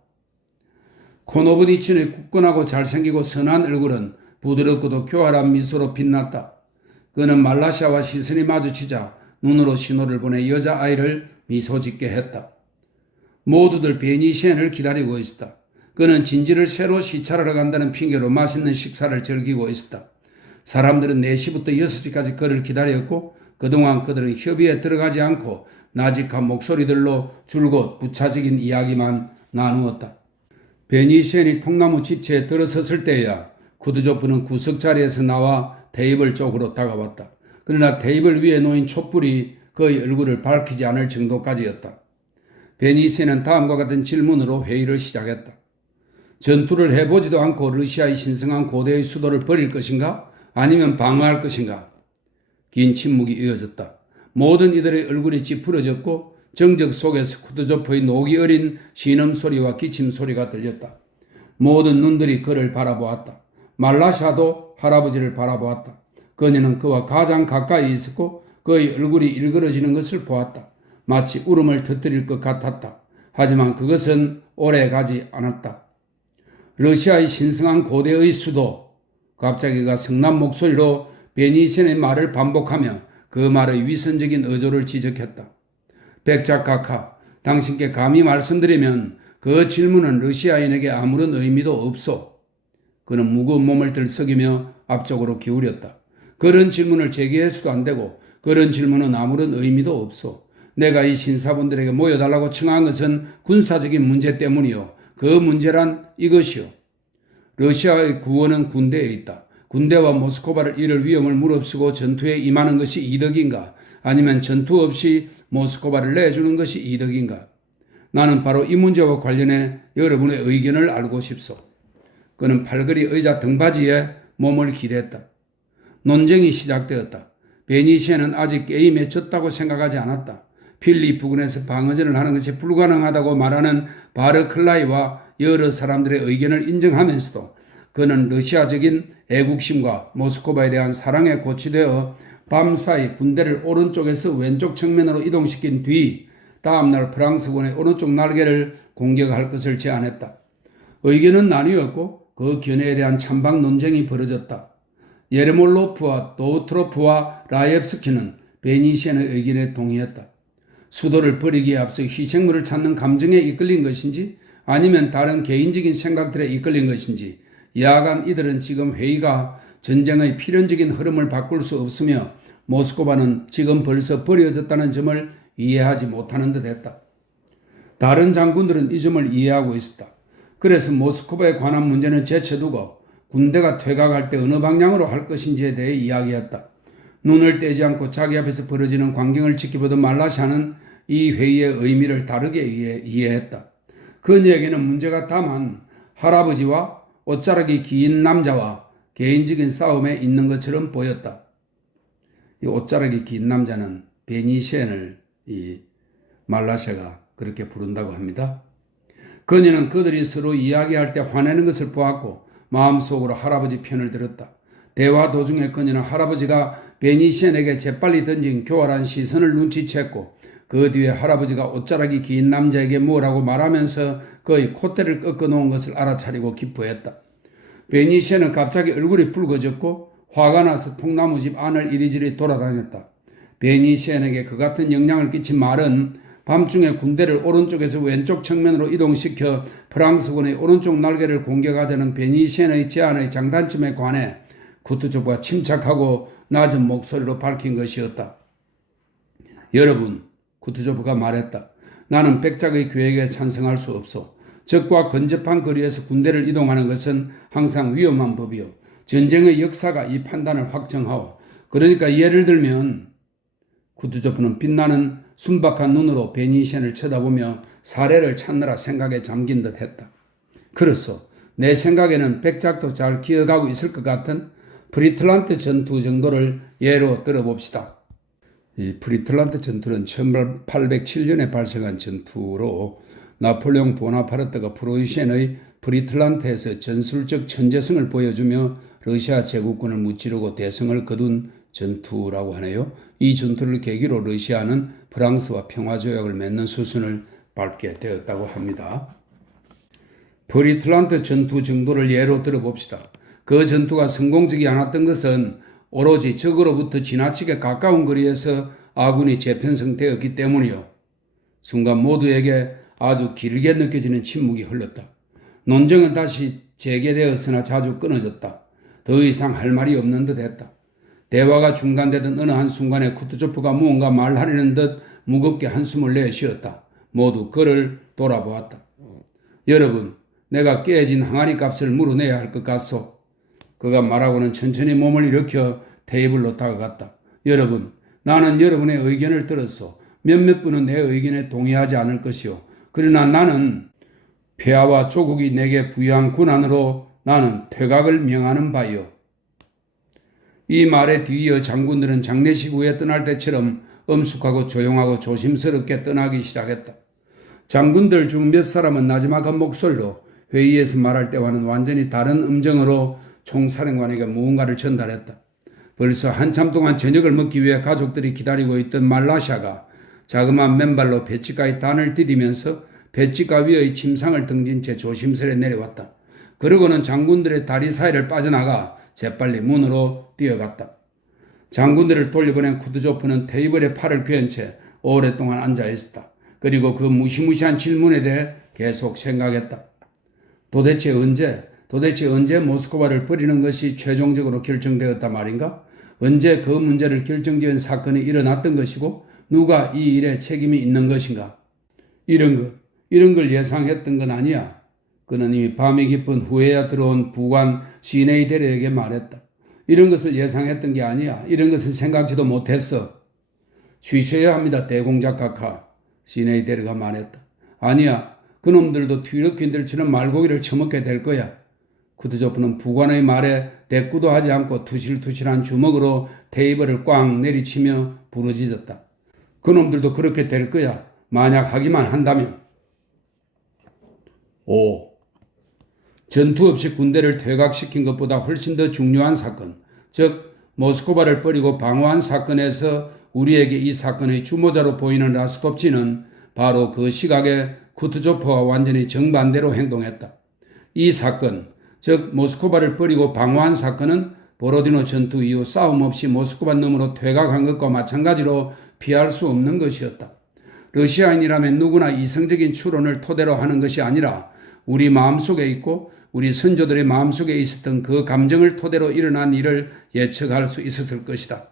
코노브니친의 굳건하고 잘생기고 선한 얼굴은 부드럽고도 교활한 미소로 빛났다. 그는 말라샤와 시선이 마주치자 눈으로 신호를 보내 여자아이를 미소 짓게 했다. 모두들 베니시엔을 기다리고 있었다. 그는 진지를 새로 시찰하러 간다는 핑계로 맛있는 식사를 즐기고 있었다. 사람들은 4시부터 6시까지 그를 기다렸고 그동안 그들은 협의에 들어가지 않고 나직한 목소리들로 줄곧 부차적인 이야기만 나누었다. 베니시엔이 통나무 집채에 들어섰을 때야 쿠투조프는 구석 자리에서 나와 테이블 쪽으로 다가왔다. 그러나 테이블 위에 놓인 촛불이 그의 얼굴을 밝히지 않을 정도까지였다. 베니시엔은 다음과 같은 질문으로 회의를 시작했다. 전투를 해보지도 않고 러시아의 신성한 고대의 수도를 버릴 것인가? 아니면 방어할 것인가? 긴 침묵이 이어졌다. 모든 이들의 얼굴이 찌푸러졌고 정적 속에서 쿠투조프의 녹이 어린 신음소리와 기침소리가 들렸다. 모든 눈들이 그를 바라보았다. 말라샤도 할아버지를 바라보았다. 그녀는 그와 가장 가까이 있었고 그의 얼굴이 일그러지는 것을 보았다. 마치 울음을 터뜨릴 것 같았다. 하지만 그것은 오래 가지 않았다. 러시아의 신성한 고대의 수도. 갑자기 그가 성난 목소리로 베니시엔의 말을 반복하며 그 말의 위선적인 의도를 지적했다. 백작카카, 당신께 감히 말씀드리면 그 질문은 러시아인에게 아무런 의미도 없소. 그는 무거운 몸을 들썩이며 앞쪽으로 기울였다. 그런 질문을 제기해서도 안 되고 그런 질문은 아무런 의미도 없소. 내가 이 신사분들에게 모여달라고 청한 것은 군사적인 문제 때문이요. 그 문제란 이것이요. 러시아의 구원은 군대에 있다. 군대와 모스크바를 이를 위험을 무릅쓰고 전투에 임하는 것이 이득인가? 아니면 전투 없이 모스크바를 내주는 것이 이득인가? 나는 바로 이 문제와 관련해 여러분의 의견을 알고 싶소. 그는 팔걸이 의자 등받이에 몸을 기댔다. 논쟁이 시작되었다. 베니시엔은 아직 게임에 졌다고 생각하지 않았다. 필리 부근에서 방어전을 하는 것이 불가능하다고 말하는 바르클라이와 여러 사람들의 의견을 인정하면서도 그는 러시아적인 애국심과 모스크바에 대한 사랑에 고취되어 밤사이 군대를 오른쪽에서 왼쪽 측면으로 이동시킨 뒤 다음날 프랑스군의 오른쪽 날개를 공격할 것을 제안했다. 의견은 나뉘었고 그 견해에 대한 찬반 논쟁이 벌어졌다. 예르몰로프와 도우트로프와 라옙스키는 베니시엔의 의견에 동의했다. 수도를 버리기에 앞서 희생물을 찾는 감정에 이끌린 것인지 아니면 다른 개인적인 생각들에 이끌린 것인지 야간 이들은 지금 회의가 전쟁의 필연적인 흐름을 바꿀 수 없으며 모스크바는 지금 벌써 버려졌다는 점을 이해하지 못하는 듯 했다. 다른 장군들은 이 점을 이해하고 있었다. 그래서 모스크바에 관한 문제는 제쳐두고 군대가 퇴각할 때 어느 방향으로 할 것인지에 대해 이야기했다. 눈을 떼지 않고 자기 앞에서 벌어지는 광경을 지켜보던 말라샤는 이 회의의 의미를 다르게 이해했다. 그녀에게는 문제가 다만 할아버지와 옷자락이 긴 남자와 개인적인 싸움에 있는 것처럼 보였다. 이 옷자락이 긴 남자는 베니시엔을 이 말라샤가 그렇게 부른다고 합니다. 그녀는 그들이 서로 이야기할 때 화내는 것을 보았고 마음속으로 할아버지 편을 들었다. 대화 도중에 그녀는 할아버지가 베니시엔에게 재빨리 던진 교활한 시선을 눈치챘고 그 뒤에 할아버지가 옷자락이 긴 남자에게 뭐라고 말하면서 그의 콧대를 꺾어놓은 것을 알아차리고 기뻐했다. 베니시엔은 갑자기 얼굴이 붉어졌고 화가 나서 통나무집 안을 이리저리 돌아다녔다. 베니시엔에게 그 같은 영향을 끼친 말은 밤중에 군대를 오른쪽에서 왼쪽 측면으로 이동시켜 프랑스군의 오른쪽 날개를 공격하자는 베니시엔의 제안의 장단점에 관해 쿠투조프가 침착하고 낮은 목소리로 밝힌 것이었다. 여러분, 쿠투조프가 말했다. 나는 백작의 계획에 찬성할 수 없어. 적과 근접한 거리에서 군대를 이동하는 것은 항상 위험한 법이요. 전쟁의 역사가 이 판단을 확정하오. 그러니까 예를 들면 쿠투조프는 빛나는 순박한 눈으로 베니시엔을 쳐다보며 사례를 찾느라 생각에 잠긴 듯 했다. 그래서 내 생각에는 백작도 잘 기억하고 있을 것 같은 프리틀란트 전투 정도를 예로 들어봅시다. 이 프리틀란트 전투는 1807년에 발생한 전투로 나폴레옹 보나파르트가 프로이센의 프리틀란트에서 전술적 천재성을 보여주며 러시아 제국군을 무찌르고 대성을 거둔 전투라고 하네요. 이 전투를 계기로 러시아는 프랑스와 평화조약을 맺는 수순을 밟게 되었다고 합니다. 프리틀란트 전투 정도를 예로 들어봅시다. 그 전투가 성공적이 않았던 것은 오로지 적으로부터 지나치게 가까운 거리에서 아군이 재편성되었기 때문이요. 순간 모두에게 아주 길게 느껴지는 침묵이 흘렀다. 논쟁은 다시 재개되었으나 자주 끊어졌다. 더 이상 할 말이 없는 듯 했다. 대화가 중단되던 어느 한순간에 쿠투조프가 무언가 말하려는 듯 무겁게 한숨을 내쉬었다. 모두 그를 돌아보았다. 여러분, 내가 깨진 항아리 값을 물어내야 할 것 같소. 그가 말하고는 천천히 몸을 일으켜 테이블로 다가갔다. 여러분, 나는 여러분의 의견을 들었소. 몇몇 분은 내 의견에 동의하지 않을 것이요. 그러나 나는 폐하와 조국이 내게 부여한 군안으로 나는 퇴각을 명하는 바요. 이 말에 뒤이어 장군들은 장례식 후에 떠날 때처럼 엄숙하고 조용하고 조심스럽게 떠나기 시작했다. 장군들 중 몇 사람은 나지막한 목소리로 회의에서 말할 때와는 완전히 다른 음정으로 총사령관에게 무언가를 전달했다. 벌써 한참 동안 저녁을 먹기 위해 가족들이 기다리고 있던 말라샤가 자그마한 맨발로 배치가의 단을 디디면서 배치가 위의 침상을 등진 채 조심스레 내려왔다. 그러고는 장군들의 다리 사이를 빠져나가 재빨리 문으로 뛰어갔다. 장군들을 돌려보낸 쿠투조프는 테이블에 팔을 괴한 채 오랫동안 앉아 있었다. 그리고 그 무시무시한 질문에 대해 계속 생각했다. 도대체 언제 모스크바를 버리는 것이 최종적으로 결정되었단 말인가? 언제 그 문제를 결정지은 사건이 일어났던 것이고 누가 이 일에 책임이 있는 것인가? 이런 걸 예상했던 건 아니야. 그는 이미 밤이 깊은 후에야 들어온 부관 시네이데르에게 말했다. 이런 것을 예상했던 게 아니야. 이런 것은 생각지도 못했어. 쉬셔야 합니다, 대공작각하. 시네이데르가 말했다. 아니야. 그놈들도 튀르퀸들처럼 말고기를 처먹게 될 거야. 쿠투조프는 부관의 말에 대꾸도 하지 않고 투실투실한 주먹으로 테이블을 꽝 내리치며 부르짖었다. 그놈들도 그렇게 될 거야. 만약 하기만 한다면. 5. 전투 없이 군대를 퇴각시킨 것보다 훨씬 더 중요한 사건, 즉 모스크바를 버리고 방어한 사건에서 우리에게 이 사건의 주모자로 보이는 라스톱치는 바로 그 시각에 쿠투조프와 완전히 정반대로 행동했다. 이 사건, 즉 모스크바를 버리고 방어한 사건은 보로디노 전투 이후 싸움 없이 모스크바 너머로 퇴각한 것과 마찬가지로 피할 수 없는 것이었다. 러시아인이라면 누구나 이성적인 추론을 토대로 하는 것이 아니라 우리 마음속에 있고 우리 선조들의 마음속에 있었던 그 감정을 토대로 일어난 일을 예측할 수 있었을 것이다.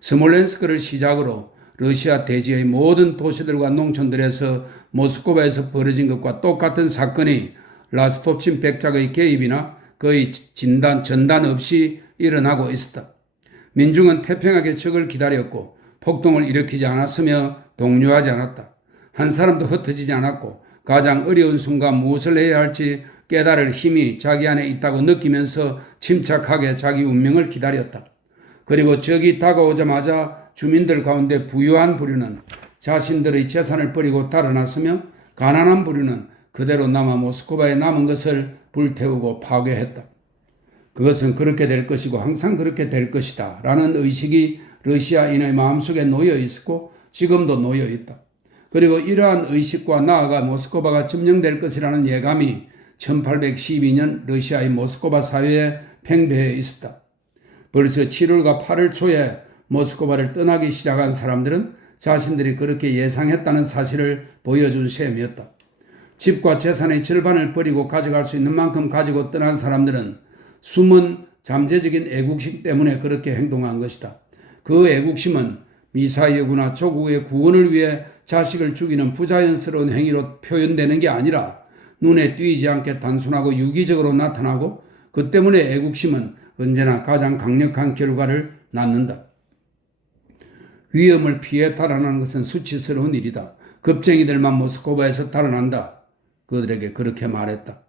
스몰렌스크를 시작으로 러시아 대지의 모든 도시들과 농촌들에서 모스크바에서 벌어진 것과 똑같은 사건이 라스톱친 백작의 개입이나 거의 전단 없이 일어나고 있었다. 민중은 태평하게 적을 기다렸고 폭동을 일으키지 않았으며 독려하지 않았다. 한 사람도 흩어지지 않았고 가장 어려운 순간 무엇을 해야 할지 깨달을 힘이 자기 안에 있다고 느끼면서 침착하게 자기 운명을 기다렸다. 그리고 적이 다가오자마자 주민들 가운데 부유한 부류는 자신들의 재산을 버리고 달아났으며 가난한 부류는 그대로 남아 모스크바에 남은 것을 불태우고 파괴했다. 그것은 그렇게 될 것이고 항상 그렇게 될 것이다 라는 의식이 러시아인의 마음속에 놓여 있었고 지금도 놓여 있다. 그리고 이러한 의식과 나아가 모스크바가 점령될 것이라는 예감이 1812년 러시아의 모스크바 사회에 팽배해 있었다. 벌써 7월과 8월 초에 모스크바를 떠나기 시작한 사람들은 자신들이 그렇게 예상했다는 사실을 보여준 셈이었다. 집과 재산의 절반을 버리고 가져갈 수 있는 만큼 가지고 떠난 사람들은 숨은 잠재적인 애국심 때문에 그렇게 행동한 것이다. 그 애국심은 미사여구나 조국의 구원을 위해 자식을 죽이는 부자연스러운 행위로 표현되는 게 아니라 눈에 띄지 않게 단순하고 유기적으로 나타나고 그 때문에 애국심은 언제나 가장 강력한 결과를 낳는다. 위험을 피해 달아나는 것은 수치스러운 일이다. 겁쟁이들만 모스크바에서 달아난다. 그들에게 그렇게 말했다.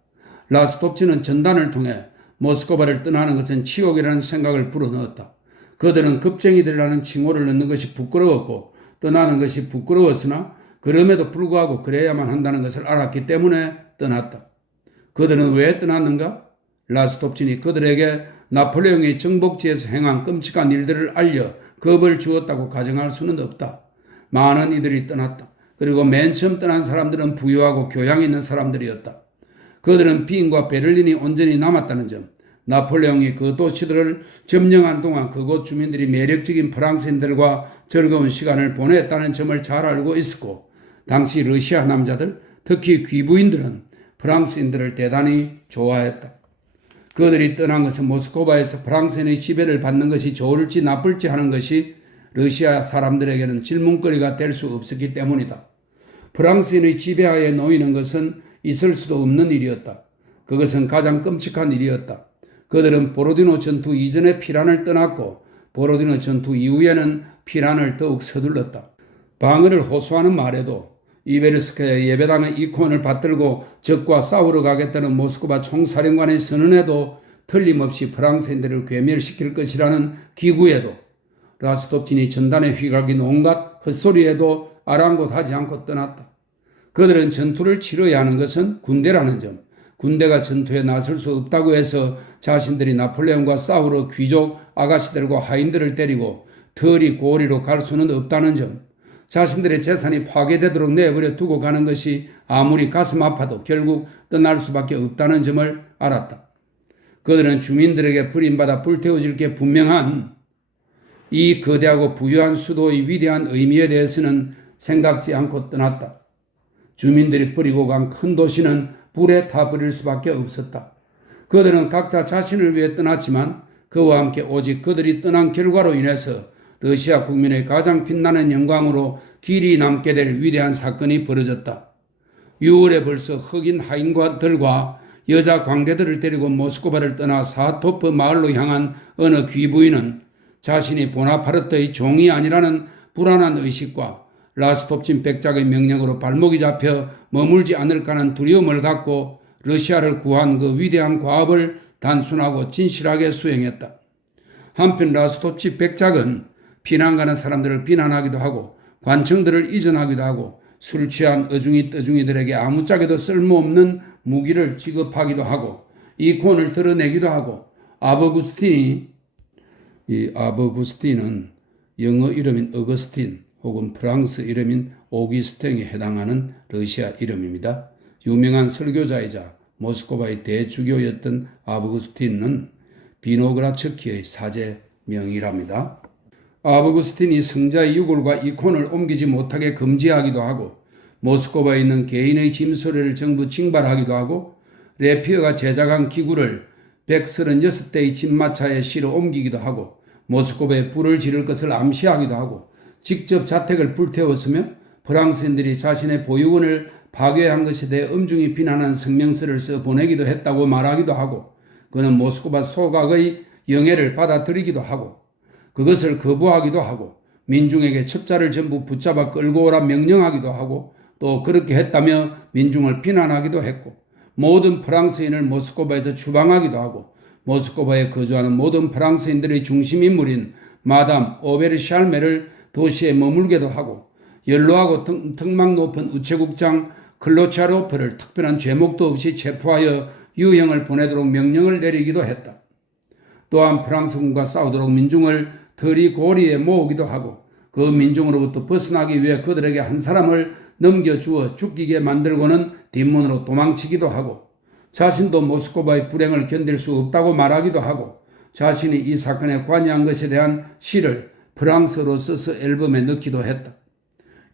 라스톱치는 전단을 통해 모스크바를 떠나는 것은 치욕이라는 생각을 불어넣었다. 그들은 겁쟁이들이라는 칭호를 넣는 것이 부끄러웠고 떠나는 것이 부끄러웠으나 그럼에도 불구하고 그래야만 한다는 것을 알았기 때문에 떠났다. 그들은 왜 떠났는가? 라스톱친이 그들에게 나폴레옹이 정복지에서 행한 끔찍한 일들을 알려 겁을 주었다고 가정할 수는 없다. 많은 이들이 떠났다. 그리고 맨 처음 떠난 사람들은 부유하고 교양 있는 사람들이었다. 그들은 빈과 베를린이 온전히 남았다는 점, 나폴레옹이 그 도시들을 점령한 동안 그곳 주민들이 매력적인 프랑스인들과 즐거운 시간을 보냈다는 점을 잘 알고 있었고 당시 러시아 남자들, 특히 귀부인들은 프랑스인들을 대단히 좋아했다. 그들이 떠난 것은 모스크바에서 프랑스인의 지배를 받는 것이 좋을지 나쁠지 하는 것이 러시아 사람들에게는 질문거리가 될 수 없었기 때문이다. 프랑스인의 지배하에 놓이는 것은 있을 수도 없는 일이었다. 그것은 가장 끔찍한 일이었다. 그들은 보로디노 전투 이전에 피란을 떠났고 보로디노 전투 이후에는 피란을 더욱 서둘렀다. 방어를 호소하는 말에도 이베르스크의 예배당의 이콘을 받들고 적과 싸우러 가겠다는 모스크바 총사령관의 선언에도 틀림없이 프랑스인들을 괴멸시킬 것이라는 기구에도 라스톱친이 전단에 휘갈긴 온갖 헛소리에도 아랑곳하지 않고 떠났다. 그들은 전투를 치러야 하는 것은 군대라는 점, 군대가 전투에 나설 수 없다고 해서 자신들이 나폴레옹과 싸우러 귀족 아가씨들과 하인들을 데리고 터리 고리로 갈 수는 없다는 점, 자신들의 재산이 파괴되도록 내버려 두고 가는 것이 아무리 가슴 아파도 결국 떠날 수밖에 없다는 점을 알았다. 그들은 주민들에게 버림받아 불태워질 게 분명한 이 거대하고 부유한 수도의 위대한 의미에 대해서는 생각지 않고 떠났다. 주민들이 버리고 간 큰 도시는 불에 타버릴 수밖에 없었다. 그들은 각자 자신을 위해 떠났지만 그와 함께 오직 그들이 떠난 결과로 인해서 러시아 국민의 가장 빛나는 영광으로 길이 남게 될 위대한 사건이 벌어졌다. 6월에 벌써 흑인 하인과들과 여자 광대들을 데리고 모스크바를 떠나 사토프 마을로 향한 어느 귀부인은 자신이 보나파르트의 종이 아니라는 불안한 의식과 라스톱친 백작의 명령으로 발목이 잡혀 머물지 않을까는 두려움을 갖고 러시아를 구한 그 위대한 과업을 단순하고 진실하게 수행했다. 한편 라스톱친 백작은 피난 가는 사람들을 비난하기도 하고 관청들을 이전하기도 하고 술 취한 어중이 떠중이들에게 아무짝에도 쓸모없는 무기를 지급하기도 하고 이콘을 드러내기도 하고 아버구스틴은 영어 이름인 어거스틴 혹은 프랑스 이름인 오기스탱에 해당하는 러시아 이름입니다. 유명한 설교자이자 모스크바의 대주교였던 아버구스틴은 비노그라츠키의 사제 명의랍니다. 아우구스틴이 성자의 유골과 이콘을 옮기지 못하게 금지하기도 하고 모스크바에 있는 개인의 짐수레를 정부 징발하기도 하고 레피어가 제작한 기구를 136대의 집마차에 실어 옮기기도 하고 모스크바에 불을 지를 것을 암시하기도 하고 직접 자택을 불태웠으며 프랑스인들이 자신의 보유원을 파괴한 것에 대해 엄중히 비난한 성명서를 써 보내기도 했다고 말하기도 하고 그는 모스크바 소각의 영해를 받아들이기도 하고 그것을 거부하기도 하고 민중에게 첩자를 전부 붙잡아 끌고 오라 명령하기도 하고 또 그렇게 했다며 민중을 비난하기도 했고 모든 프랑스인을 모스크바에서 추방하기도 하고 모스크바에 거주하는 모든 프랑스인들의 중심 인물인 마담 오베르 샬메를 도시에 머물게도 하고 연로하고 턱망 높은 우체국장 클로차로프를 특별한 죄목도 없이 체포하여 유형을 보내도록 명령을 내리기도 했다. 또한 프랑스군과 싸우도록 민중을 들이 고리에 모으기도 하고 그 민중으로부터 벗어나기 위해 그들에게 한 사람을 넘겨주어 죽이게 만들고는 뒷문으로 도망치기도 하고 자신도 모스크바의 불행을 견딜 수 없다고 말하기도 하고 자신이 이 사건에 관여한 것에 대한 시를 프랑스어로 써서 앨범에 넣기도 했다.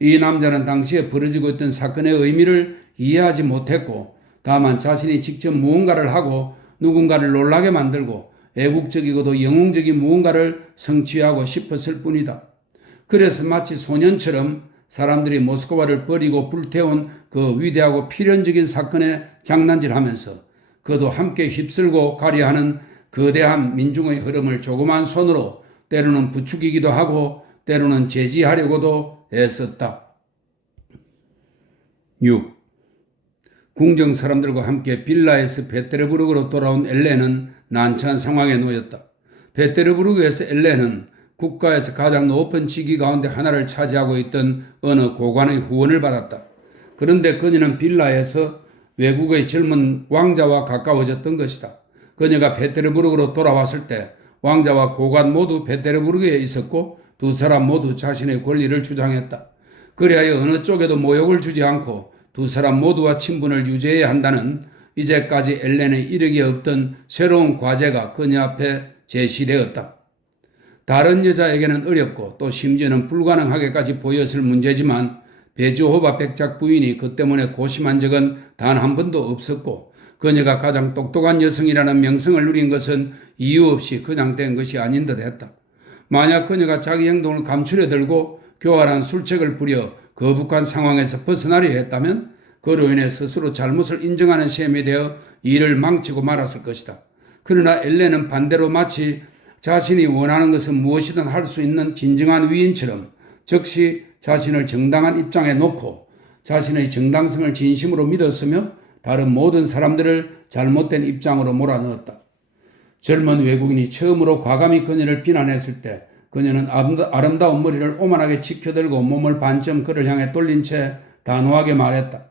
이 남자는 당시에 벌어지고 있던 사건의 의미를 이해하지 못했고 다만 자신이 직접 무언가를 하고 누군가를 놀라게 만들고 애국적이고도 영웅적인 무언가를 성취하고 싶었을 뿐이다. 그래서 마치 소년처럼 사람들이 모스크바를 버리고 불태운 그 위대하고 필연적인 사건에 장난질하면서 그도 함께 휩쓸고 가려하는 거대한 민중의 흐름을 조그만 손으로 때로는 부추기기도 하고 때로는 제지하려고도 애썼다. 6. 궁정 사람들과 함께 빌라에서 베테르부르크로 돌아온 엘렌은 난처한 상황에 놓였다. 베테르부르크에서 엘렌은 국가에서 가장 높은 직위 가운데 하나를 차지하고 있던 어느 고관의 후원을 받았다. 그런데 그녀는 빌라에서 외국의 젊은 왕자와 가까워졌던 것이다. 그녀가 베테르부르크로 돌아왔을 때 왕자와 고관 모두 베테르부르크에 있었고 두 사람 모두 자신의 권리를 주장했다. 그리하여 어느 쪽에도 모욕을 주지 않고 두 사람 모두와 친분을 유지해야 한다는 이제까지 엘렌의 이력이 없던 새로운 과제가 그녀 앞에 제시되었다. 다른 여자에게는 어렵고 또 심지어는 불가능하게까지 보였을 문제지만 베즈호바 백작 부인이 그 때문에 고심한 적은 단 한 번도 없었고 그녀가 가장 똑똑한 여성이라는 명성을 누린 것은 이유 없이 그냥 된 것이 아닌 듯 했다. 만약 그녀가 자기 행동을 감추려 들고 교활한 술책을 부려 거북한 상황에서 벗어나려 했다면 그로 인해 스스로 잘못을 인정하는 셈이 되어 일을 망치고 말았을 것이다. 그러나 엘렌은 반대로 마치 자신이 원하는 것은 무엇이든 할 수 있는 진정한 위인처럼 즉시 자신을 정당한 입장에 놓고 자신의 정당성을 진심으로 믿었으며 다른 모든 사람들을 잘못된 입장으로 몰아넣었다. 젊은 외국인이 처음으로 과감히 그녀를 비난했을 때 그녀는 아름다운 머리를 오만하게 치켜들고 몸을 반쯤 그를 향해 돌린 채 단호하게 말했다.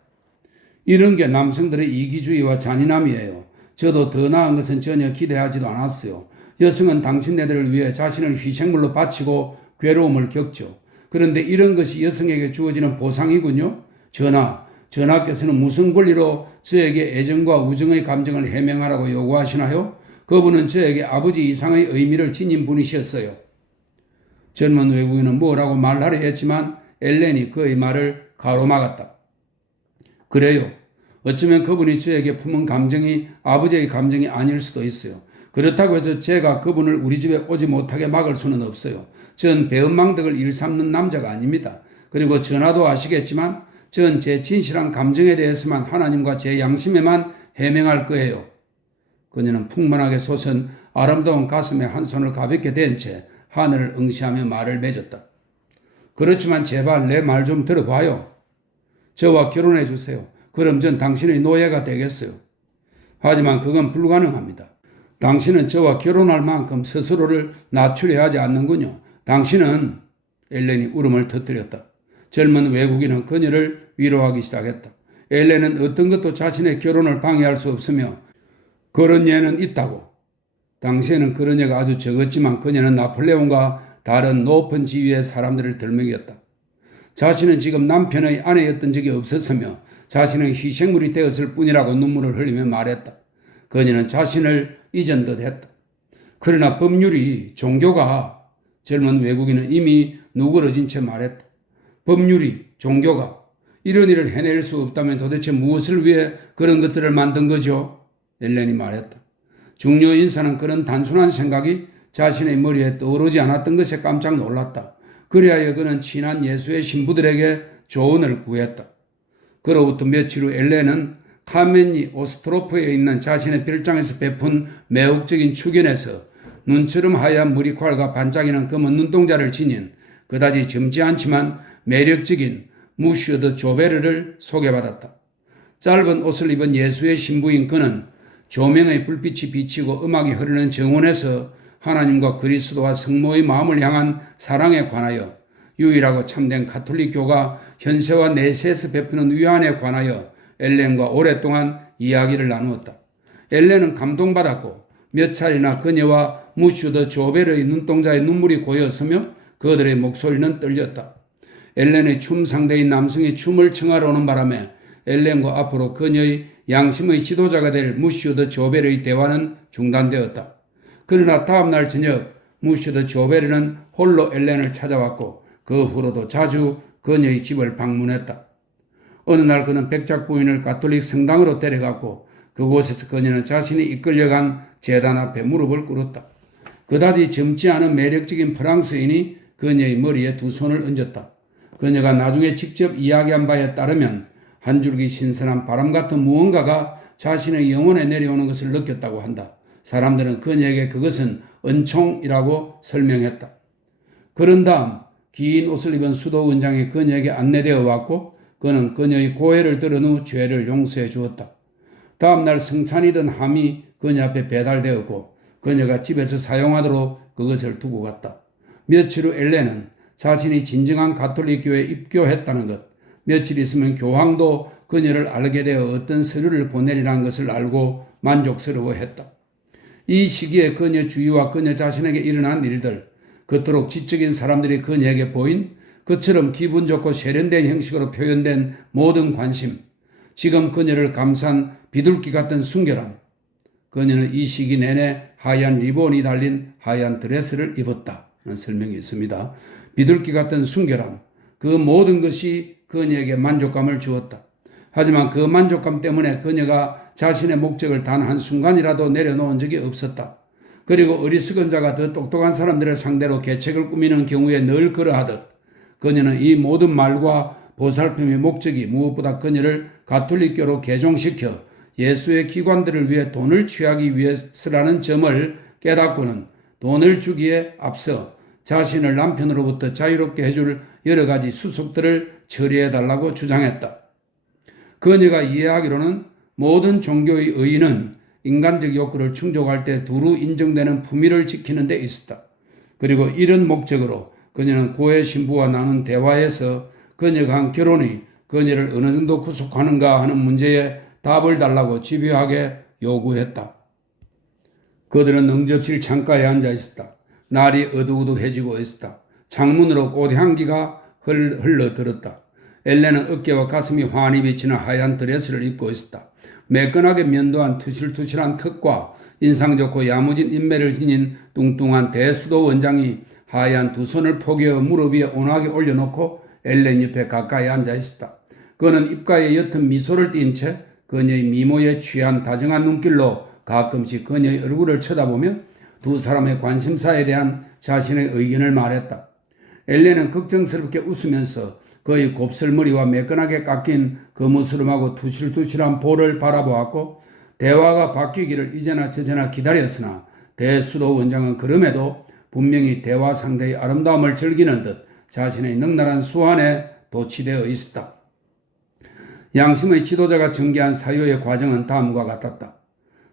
이런 게 남성들의 이기주의와 잔인함이에요. 저도 더 나은 것은 전혀 기대하지도 않았어요. 여성은 당신네들을 위해 자신을 희생물로 바치고 괴로움을 겪죠. 그런데 이런 것이 여성에게 주어지는 보상이군요. 전하께서는 무슨 권리로 저에게 애정과 우정의 감정을 해명하라고 요구하시나요? 그분은 저에게 아버지 이상의 의미를 지닌 분이셨어요. 젊은 외국인은 뭐라고 말하려 했지만 엘렌이 그의 말을 가로막았다. 그래요. 어쩌면 그분이 저에게 품은 감정이 아버지의 감정이 아닐 수도 있어요. 그렇다고 해서 제가 그분을 우리 집에 오지 못하게 막을 수는 없어요. 전 배은망덕을 일삼는 남자가 아닙니다. 그리고 전하도 아시겠지만 전 제 진실한 감정에 대해서만 하나님과 제 양심에만 해명할 거예요. 그녀는 풍만하게 솟은 아름다운 가슴에 한 손을 가볍게 댄 채 하늘을 응시하며 말을 맺었다. 그렇지만 제발 내 말 좀 들어봐요. 저와 결혼해 주세요. 그럼 전 당신의 노예가 되겠어요. 하지만 그건 불가능합니다. 당신은 저와 결혼할 만큼 스스로를 낮추려 하지 않는군요. 당신은 엘렌이 울음을 터뜨렸다. 젊은 외국인은 그녀를 위로하기 시작했다. 엘렌은 어떤 것도 자신의 결혼을 방해할 수 없으며 그런 예는 있다고. 당시에는 그런 예가 아주 적었지만 그녀는 나폴레옹과 다른 높은 지위의 사람들을 들먹였다. 자신은 지금 남편의 아내였던 적이 없었으며 자신은 희생물이 되었을 뿐이라고 눈물을 흘리며 말했다. 그녀는 자신을 잊은 듯 했다. 그러나 법률이 종교가 젊은 외국인은 이미 누그러진 채 말했다. 법률이, 종교가 이런 일을 해낼 수 없다면 도대체 무엇을 위해 그런 것들을 만든 거죠? 엘렌이 말했다. 중요 인사는 그런 단순한 생각이 자신의 머리에 떠오르지 않았던 것에 깜짝 놀랐다. 그리하여 그는 친한 예수의 신부들에게 조언을 구했다. 그로부터 며칠 후 엘렌은 카멘니 오스트로프에 있는 자신의 별장에서 베푼 매혹적인 축연에서 눈처럼 하얀 머리칼과 반짝이는 검은 눈동자를 지닌 그다지 젊지 않지만 매력적인 무슈 드 조베르를 소개받았다. 짧은 옷을 입은 예수의 신부인 그는 조명의 불빛이 비치고 음악이 흐르는 정원에서 하나님과 그리스도와 성모의 마음을 향한 사랑에 관하여 유일하고 참된 가톨릭교가 현세와 내세에서 베푸는 위안에 관하여 엘렌과 오랫동안 이야기를 나누었다. 엘렌은 감동받았고 몇 차례나 그녀와 무슈 드 조베르의 눈동자에 눈물이 고였으며 그들의 목소리는 떨렸다. 엘렌의 춤 상대인 남성이 춤을 청하러 오는 바람에 엘렌과 앞으로 그녀의 양심의 지도자가 될 무슈 드 조베르의 대화는 중단되었다. 그러나 다음날 저녁 무슈 드 조베르는 홀로 엘렌을 찾아왔고 그 후로도 자주 그녀의 집을 방문했다. 어느 날 그는 백작 부인을 가톨릭 성당으로 데려갔고 그곳에서 그녀는 자신이 이끌려간 제단 앞에 무릎을 꿇었다. 그다지 젊지 않은 매력적인 프랑스인이 그녀의 머리에 두 손을 얹었다. 그녀가 나중에 직접 이야기한 바에 따르면 한 줄기 신선한 바람 같은 무언가가 자신의 영혼에 내려오는 것을 느꼈다고 한다. 사람들은 그녀에게 그것은 은총이라고 설명했다. 그런 다음 긴 옷을 입은 수도 원장이 그녀에게 안내되어 왔고 그는 그녀의 고해를 들은 후 죄를 용서해 주었다. 다음날 성찬이던 함이 그녀 앞에 배달되었고 그녀가 집에서 사용하도록 그것을 두고 갔다. 며칠 후 엘렌은 자신이 진정한 가톨릭교에 입교했다는 것, 며칠 있으면 교황도 그녀를 알게 되어 어떤 서류를 보내리라는 것을 알고 만족스러워했다. 이 시기에 그녀 주위와 그녀 자신에게 일어난 일들, 그토록 지적인 사람들이 그녀에게 보인 그처럼 기분 좋고 세련된 형식으로 표현된 모든 관심, 지금 그녀를 감싼 비둘기 같은 순결함, 그녀는 이 시기 내내 하얀 리본이 달린 하얀 드레스를 입었다. 라는 설명이 있습니다. 비둘기 같은 순결함, 그 모든 것이 그녀에게 만족감을 주었다. 하지만 그 만족감 때문에 그녀가 자신의 목적을 단 한순간이라도 내려놓은 적이 없었다. 그리고 어리석은 자가 더 똑똑한 사람들을 상대로 계책을 꾸미는 경우에 늘 그러하듯 그녀는 이 모든 말과 보살핌의 목적이 무엇보다 그녀를 가톨릭교로 개종시켜 예수의 기관들을 위해 돈을 취하기 위해서라는 점을 깨닫고는 돈을 주기에 앞서 자신을 남편으로부터 자유롭게 해줄 여러 가지 수속들을 처리해달라고 주장했다. 그녀가 이해하기로는 모든 종교의 의의는 인간적 욕구를 충족할 때 두루 인정되는 품위를 지키는 데 있었다. 그리고 이런 목적으로 그녀는 고해 신부와 나눈 대화에서 그녀가 한 결혼이 그녀를 어느 정도 구속하는가 하는 문제에 답을 달라고 집요하게 요구했다. 그들은 응접실 창가에 앉아 있었다. 날이 어두우둑해지고 있었다. 창문으로 꽃향기가 흘러들었다. 엘렌은 어깨와 가슴이 환히 비치는 하얀 드레스를 입고 있었다. 매끈하게 면도한 투실투실한 턱과 인상 좋고 야무진 인매를 지닌 뚱뚱한 대수도 원장이 하얀 두 손을 포개어 무릎 위에 온화하게 올려놓고 엘렌 옆에 가까이 앉아 있었다. 그는 입가에 옅은 미소를 띈 채 그녀의 미모에 취한 다정한 눈길로 가끔씩 그녀의 얼굴을 쳐다보며 두 사람의 관심사에 대한 자신의 의견을 말했다. 엘렌은 걱정스럽게 웃으면서 그의 곱슬머리와 매끈하게 깎인 거무스름하고 투실투실한 볼을 바라보았고 대화가 바뀌기를 이제나 저제나 기다렸으나 대수도 원장은 그럼에도 분명히 대화 상대의 아름다움을 즐기는 듯 자신의 능란한 수완에 도취되어 있었다. 양심의 지도자가 전개한 사유의 과정은 다음과 같았다.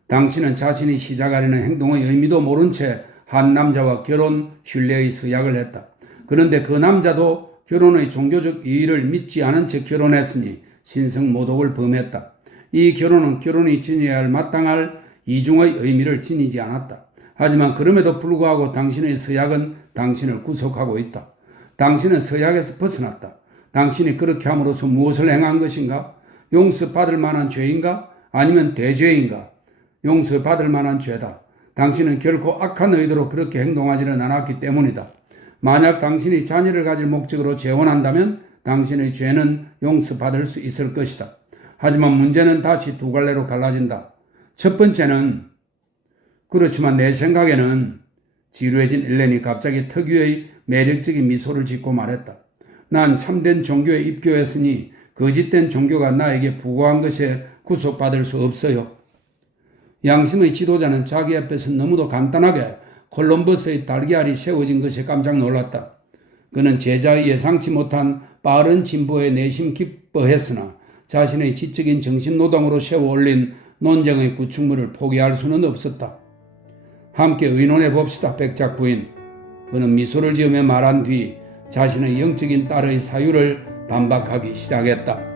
당신은 자신이 시작하려는 행동의 의미도 모른 채 한 남자와 결혼 신뢰의 서약을 했다. 그런데 그 남자도 결혼의 종교적 이의를 믿지 않은 채 결혼했으니 신성모독을 범했다. 이 결혼은 결혼이 지녀야 할 마땅할 이중의 의미를 지니지 않았다. 하지만 그럼에도 불구하고 당신의 서약은 당신을 구속하고 있다. 당신은 서약에서 벗어났다. 당신이 그렇게 함으로써 무엇을 행한 것인가? 용서받을 만한 죄인가? 아니면 대죄인가? 용서받을 만한 죄다. 당신은 결코 악한 의도로 그렇게 행동하지는 않았기 때문이다. 만약 당신이 자녀를 가질 목적으로 재혼한다면 당신의 죄는 용서받을 수 있을 것이다. 하지만 문제는 다시 두 갈래로 갈라진다. 첫 번째는 그렇지만 내 생각에는 지루해진 엘렌이 갑자기 특유의 매력적인 미소를 짓고 말했다. 난 참된 종교에 입교했으니 거짓된 종교가 나에게 부과한 것에 구속받을 수 없어요. 양심의 지도자는 자기 앞에서 너무도 간단하게 콜럼버스의 달걀이 세워진 것에 깜짝 놀랐다. 그는 제자의 예상치 못한 빠른 진보에 내심 기뻐했으나 자신의 지적인 정신노동으로 세워 올린 논쟁의 구축물을 포기할 수는 없었다. 함께 의논해 봅시다, 백작 부인. 그는 미소를 지으며 말한 뒤 자신의 영적인 딸의 사유를 반박하기 시작했다.